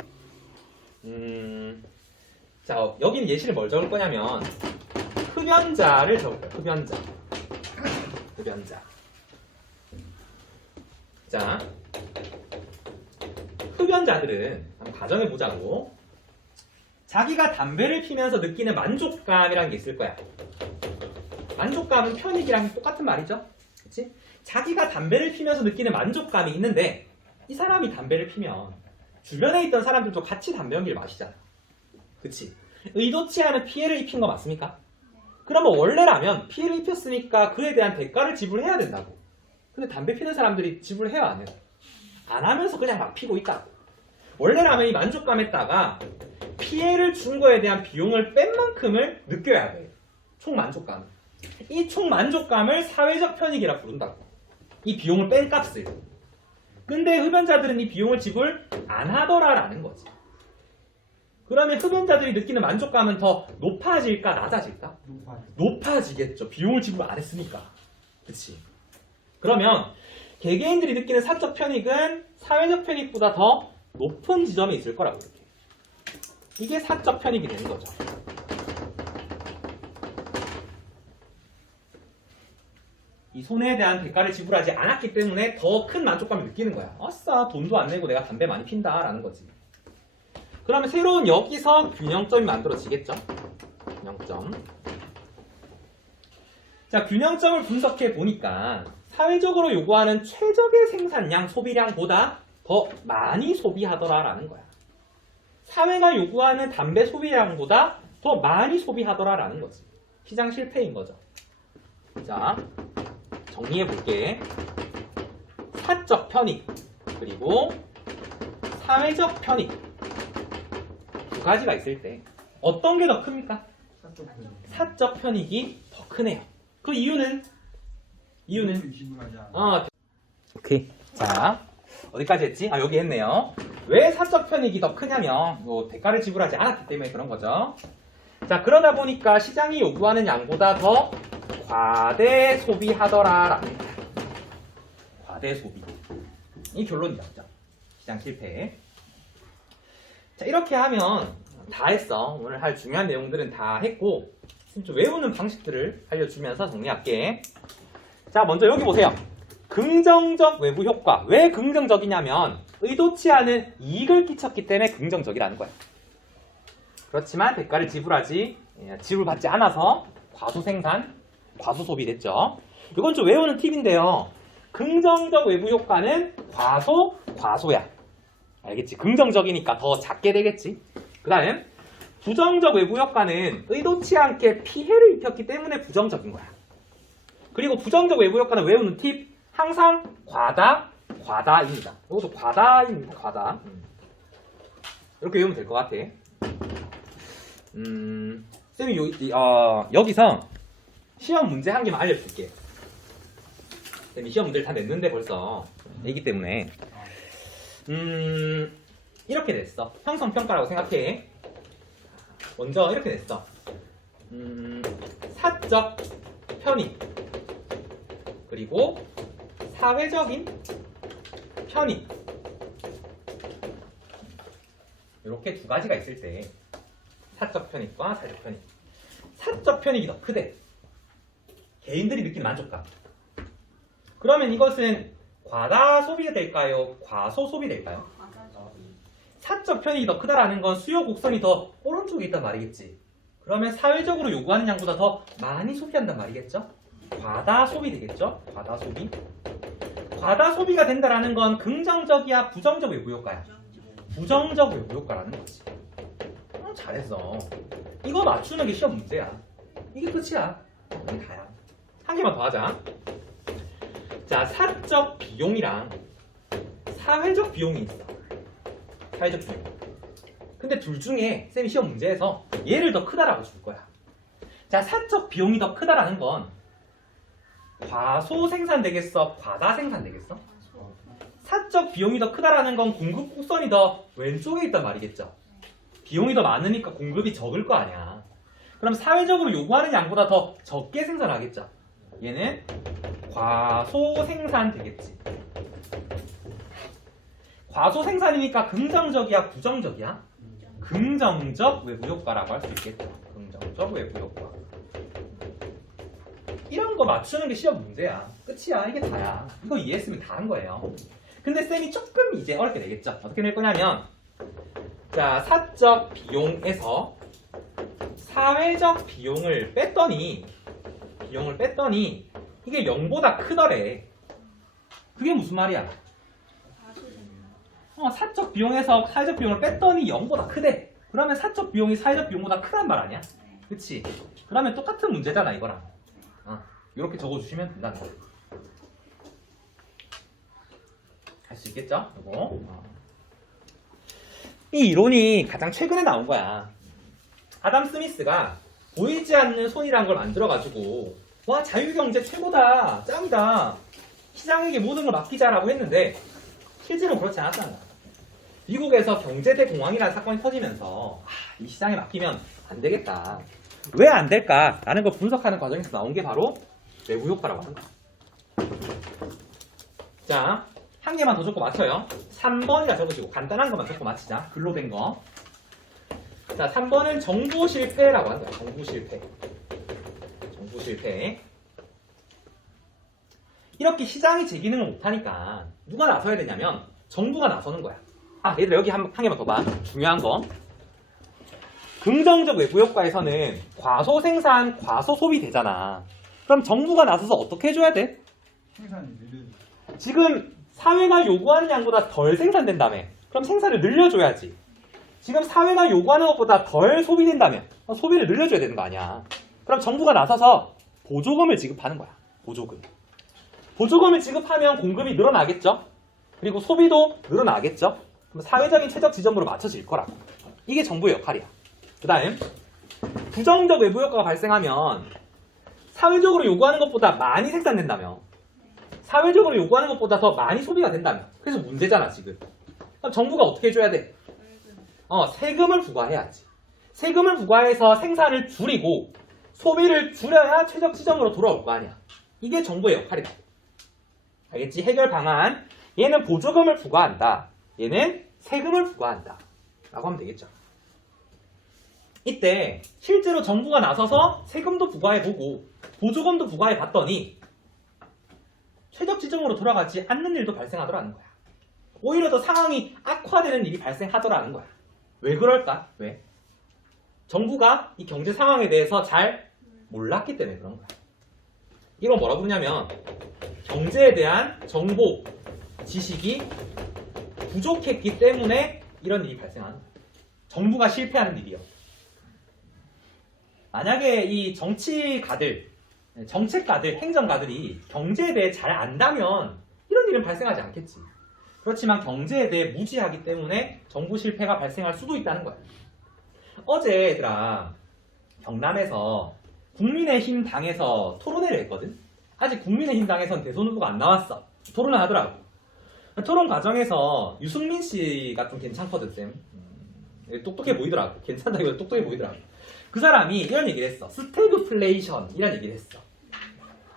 자, 여기는 예시를 뭘 적을 거냐면 흡연자를 적을 거예요. 흡연자. 흡연자. 자, 흡연자들은 한번 가정해 보자고. 자기가 담배를 피면서 느끼는 만족감이라는 게 있을 거야. 만족감은 편익이랑 똑같은 말이죠. 그치? 자기가 담배를 피면서 느끼는 만족감이 있는데 이 사람이 담배를 피면 주변에 있던 사람들도 같이 담배 연기를 마시잖아. 그치? 의도치 않은 피해를 입힌 거 맞습니까? 그러면 원래라면 피해를 입혔으니까 그에 대한 대가를 지불해야 된다고. 근데 담배 피는 사람들이 지불해요, 안 해요? 안 하면서 그냥 막 피고 있다고. 원래라면 이 만족감에다가 피해를 준 거에 대한 비용을 뺀 만큼을 느껴야 돼. 총 만족감. 이 총 만족감을 사회적 편익이라 부른다고. 이 비용을 뺀 값을. 근데 흡연자들은 이 비용을 지불 안 하더라라는 거지. 그러면 흡연자들이 느끼는 만족감은 더 높아질까 낮아질까? 높아지겠죠. 비용을 지불 안 했으니까. 그치? 그러면 개개인들이 느끼는 사적 편익은 사회적 편익보다 더 높은 지점에 있을 거라고 이렇게. 이게 사적 편익이 되는 거죠. 이 손해에 대한 대가를 지불하지 않았기 때문에 더 큰 만족감을 느끼는 거야. 아싸, 돈도 안 내고 내가 담배 많이 핀다라는 거지. 그러면 새로운 여기서 균형점이 만들어지겠죠? 균형점. 자, 균형점을 분석해 보니까 사회적으로 요구하는 최적의 생산량, 소비량보다 더 많이 소비하더라라는 거야. 사회가 요구하는 담배 소비량보다 더 많이 소비하더라라는 거지. 시장 실패인 거죠. 자, 정리해 볼게. 사적 편익 그리고 사회적 편익 두 가지가 있을 때 어떤 게 더 큽니까? 사적 편익이 더 크네요. 그 이유는 오케이. 자, 어디까지 했지? 아, 여기 했네요. 왜 사적 편익이 더 크냐면 뭐 대가를 지불하지 않았기 때문에 그런 거죠. 자, 그러다 보니까 시장이 요구하는 양보다 더 과대 소비하더라라는 거야. 과대 소비. 이 결론이 나오죠. 시장 실패. 자, 이렇게 하면 다 했어. 오늘 할 중요한 내용들은 다 했고 좀 외우는 방식들을 알려주면서 정리할게. 자, 먼저 여기 보세요. 긍정적 외부 효과. 왜 긍정적이냐면 의도치 않은 이익을 끼쳤기 때문에 긍정적이라는 거야. 그렇지만 대가를 지불받지 않아서 과소 생산, 과소 소비 됐죠. 이건 좀 외우는 팁인데요. 긍정적 외부 효과는 과소야. 알겠지? 긍정적이니까 더 작게 되겠지. 그 다음 부정적 외부 효과는 의도치 않게 피해를 입혔기 때문에 부정적인 거야. 그리고 부정적 외부 효과는 외우는 팁 항상 과다입니다. 이것도 과다입니다. 과다. 이렇게 외우면 될 것 같아. 쌤이 여기서 시험 문제 한 개만 알려줄게. 쌤이 시험 문제를 다 냈는데 벌써 얘기 때문에 이렇게 냈어. 형성평가라고 생각해. 먼저 이렇게 냈어. 사적 편익 그리고 사회적인 편익 이렇게 두 가지가 있을 때 사적 편익과 사회적 편익. 사적 편익이 더 크대. 개인들이 느끼는 만족감. 그러면 이것은 과다 소비가 될까요? 과소 소비 될까요? 사적 편익이 더 크다라는 건 수요 곡선이 더 오른쪽에 있단 말이겠지. 그러면 사회적으로 요구하는 양보다 더 많이 소비한단 말이겠죠? 과다 소비 되겠죠? 과다 소비. 과다 소비가 된다라는 건 긍정적이야, 부정적 외부 효과야? 부정적 외부 효과라는 거지. 잘했어. 이거 맞추는 게 시험 문제야. 이게 끝이야. 이게 다야. 한 개만 더 하자. 자, 사적 비용이랑 사회적 비용이 있어. 사회적 비용. 근데 둘 중에 쌤이 시험 문제에서 얘를 더 크다라고 줄 거야. 자, 사적 비용이 더 크다라는 건 과소 생산 되겠어? 과다 생산 되겠어? 사적 비용이 더 크다라는 건 공급 곡선이 더 왼쪽에 있단 말이겠죠. 비용이 더 많으니까 공급이 적을 거 아니야. 그럼 사회적으로 요구하는 양보다 더 적게 생산하겠죠. 얘는 과소 생산 되겠지. 과소 생산이니까 긍정적이야, 부정적이야? 긍정적 외부 효과라고 할 수 있겠죠. 긍정적 외부 효과. 이런 거 맞추는 게 시험 문제야. 끝이야. 이게 다야. 이거 이해했으면 다 한 거예요. 근데 쌤이 조금 이제 어렵게 내겠죠. 어떻게 낼 거냐면, 자, 사적 비용에서 사회적 비용을 뺐더니 이게 0보다 크더래. 그게 무슨 말이야? 사적 비용에서 사회적 비용을 뺐더니 0보다 크대. 그러면 사적 비용이 사회적 비용보다 크단 말 아니야? 그치? 그러면 똑같은 문제잖아, 이거랑. 이렇게 적어주시면 된다는 거야. 할 수 있겠죠? 이거. 이 이론이 가장 최근에 나온 거야. 아담 스미스가 보이지 않는 손이란 걸 만들어가지고 와, 자유경제 최고다, 짱이다, 시장에게 모든 걸 맡기자라고 했는데 실제로 그렇지 않았다는 거야. 미국에서 경제대공황이라는 사건이 터지면서 이 시장에 맡기면 안 되겠다. 왜 안 될까라는 걸 분석하는 과정에서 나온 게 바로 외부 효과라고 하는 거야. 자, 한 개만 더 적고 맞춰요. 3번이라 적으시고 간단한 것만 적고 맞히자. 글로 된 거. 자, 3번은 정부 실패라고 한다. 정부 실패. 정부 실패. 이렇게 시장이 제 기능을 못하니까 누가 나서야 되냐면 정부가 나서는 거야. 얘들아, 여기 한 개만 더 봐. 중요한 거. 긍정적 외부 효과에서는 과소 생산, 과소 소비 되잖아. 그럼 정부가 나서서 어떻게 해줘야 돼? 생산이 느려져. 지금 사회가 요구하는 양보다 덜 생산된다며. 그럼 생산을 늘려줘야지. 지금 사회가 요구하는 것보다 덜 소비된다면 소비를 늘려줘야 되는 거 아니야. 그럼 정부가 나서서 보조금을 지급하는 거야. 보조금. 보조금을 지급하면 공급이 늘어나겠죠. 그리고 소비도 늘어나겠죠. 그럼 사회적인 최적 지점으로 맞춰질 거라고. 이게 정부의 역할이야. 그 다음, 부정적 외부 효과가 발생하면 사회적으로 요구하는 것보다 많이 생산된다며. 사회적으로 요구하는 것보다 더 많이 소비가 된다며. 그래서 문제잖아, 지금. 그럼 정부가 어떻게 해줘야 돼? 세금을 부과해야지. 세금을 부과해서 생산을 줄이고 소비를 줄여야 최적 지점으로 돌아올 거 아니야. 이게 정부의 역할이다. 알겠지? 해결 방안. 얘는 보조금을 부과한다. 얘는 세금을 부과한다. 라고 하면 되겠죠. 이때 실제로 정부가 나서서 세금도 부과해보고 보조금도 부과해봤더니 최적 지점으로 돌아가지 않는 일도 발생하더라는 거야. 오히려 더 상황이 악화되는 일이 발생하더라는 거야. 왜 그럴까? 왜? 정부가 이 경제 상황에 대해서 잘 몰랐기 때문에 그런 거야. 이건 뭐라고 부르냐면 경제에 대한 정보, 지식이 부족했기 때문에 이런 일이 발생하는 거야. 정부가 실패하는 일이요. 만약에 이 정치가들, 정책가들, 행정가들이 경제에 대해 잘 안다면 이런 일은 발생하지 않겠지. 그렇지만 경제에 대해 무지하기 때문에 정부 실패가 발생할 수도 있다는 거야. 어제 얘들아, 경남에서 국민의힘 당에서 토론회를 했거든. 아직 국민의힘 당에선 대선 후보가 안 나왔어. 토론을 하더라고. 토론 과정에서 유승민 씨가 좀 괜찮거든, 쌤. 똑똑해 보이더라고. 괜찮다기보다 똑똑해 보이더라고. 그 사람이 이런 얘기를 했어. 스태그플레이션 이런 얘기를 했어.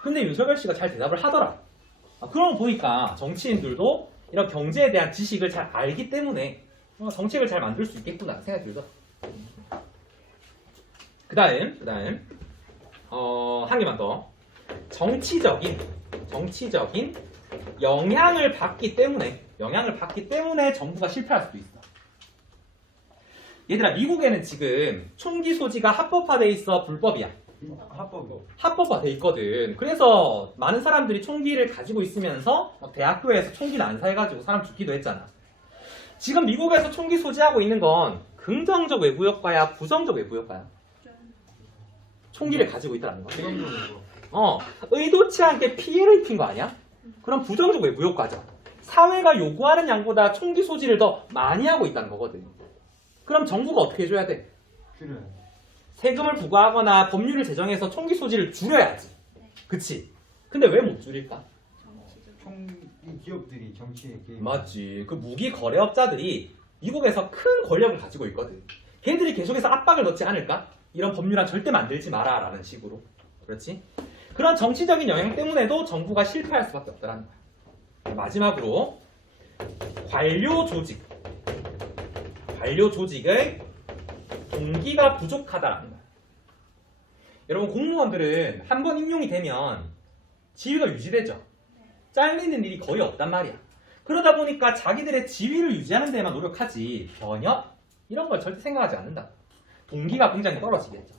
근데 윤석열 씨가 잘 대답을 하더라. 그런 거 보니까 정치인들도 이런 경제에 대한 지식을 잘 알기 때문에 정책을 잘 만들 수 있겠구나 생각이 들더라. 그 다음 한 개만 더. 정치적인 영향을 받기 때문에 정부가 실패할 수도 있어. 얘들아, 미국에는 지금 총기 소지가 합법화돼 있어, 불법이야? 합법화돼 있거든. 그래서 많은 사람들이 총기를 가지고 있으면서 대학교에서 총기를 안 사해가지고 사람 죽기도 했잖아. 지금 미국에서 총기 소지하고 있는 건 긍정적 외부 효과야, 부정적 외부 효과야? 총기를 가지고 있다는 거. 의도치 않게 피해를 입힌 거 아니야? 그럼 부정적 외부 효과죠. 사회가 요구하는 양보다 총기 소지를 더 많이 하고 있다는 거거든. 그럼 정부가 어떻게 해줘야 돼? 줄여요. 세금을 부과하거나 법률을 제정해서 총기 소지를 줄여야지. 그치? 근데 왜 못 줄일까? 이 기업들이 정치에 개입. 맞지. 그 무기 거래업자들이 미국에서 큰 권력을 가지고 있거든. 걔들이 계속해서 압박을 넣지 않을까? 이런 법률안 절대 만들지 마라 라는 식으로. 그렇지? 그런 정치적인 영향 때문에도 정부가 실패할 수밖에 없다는 거야. 마지막으로 관료 조직의 동기가 부족하다라는 거야. 여러분 공무원들은 한 번 임용이 되면 지위가 유지되죠. 잘리는 일이 거의 없단 말이야. 그러다 보니까 자기들의 지위를 유지하는 데만 노력하지 변협 이런 걸 절대 생각하지 않는다. 동기가 굉장히 떨어지겠죠.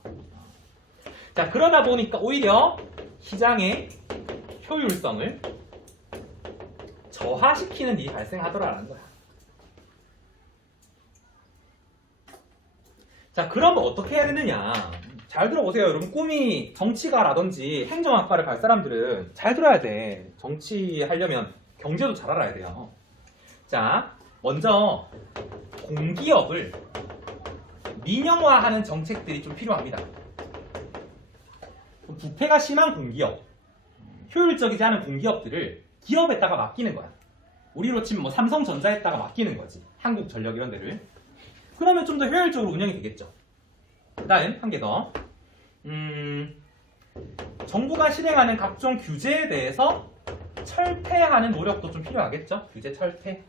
자, 그러다 보니까 오히려 시장의 효율성을 저하시키는 일이 발생하더라라는 거야. 자, 그러면 어떻게 해야 되느냐? 잘 들어보세요. 여러분 꿈이 정치가라든지 행정학과를 갈 사람들은 잘 들어야 돼. 정치하려면 경제도 잘 알아야 돼요. 자, 먼저 공기업을 민영화하는 정책들이 좀 필요합니다. 부패가 심한 공기업, 효율적이지 않은 공기업들을 기업에다가 맡기는 거야. 우리로 치면 뭐 삼성전자에다가 맡기는 거지. 한국전력 이런 데를. 그러면 좀 더 효율적으로 운영이 되겠죠. 그 다음 한 개 더. 정부가 실행하는 각종 규제에 대해서 철폐하는 노력도 좀 필요하겠죠. 규제 철폐.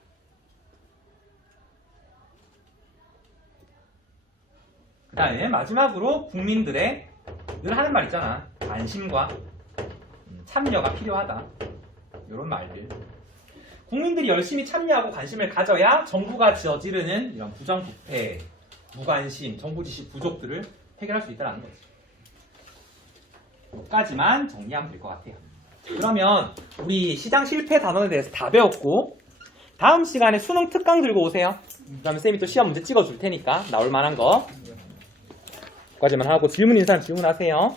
그 다음에 마지막으로 국민들의 늘 하는 말 있잖아. 관심과 참여가 필요하다. 이런 말들. 국민들이 열심히 참여하고 관심을 가져야 정부가 저지르는 이런 부정부패, 무관심, 정부 지시 부족들을 해결할 수 있다는 거지. 여기까지만 정리하면 될 것 같아요. 그러면 우리 시장 실패 단원에 대해서 다 배웠고 다음 시간에 수능 특강 들고 오세요. 그 다음에 쌤이 또 시험 문제 찍어줄 테니까 나올 만한 거. 여기까지만 하고 질문 있는 사람 질문하세요.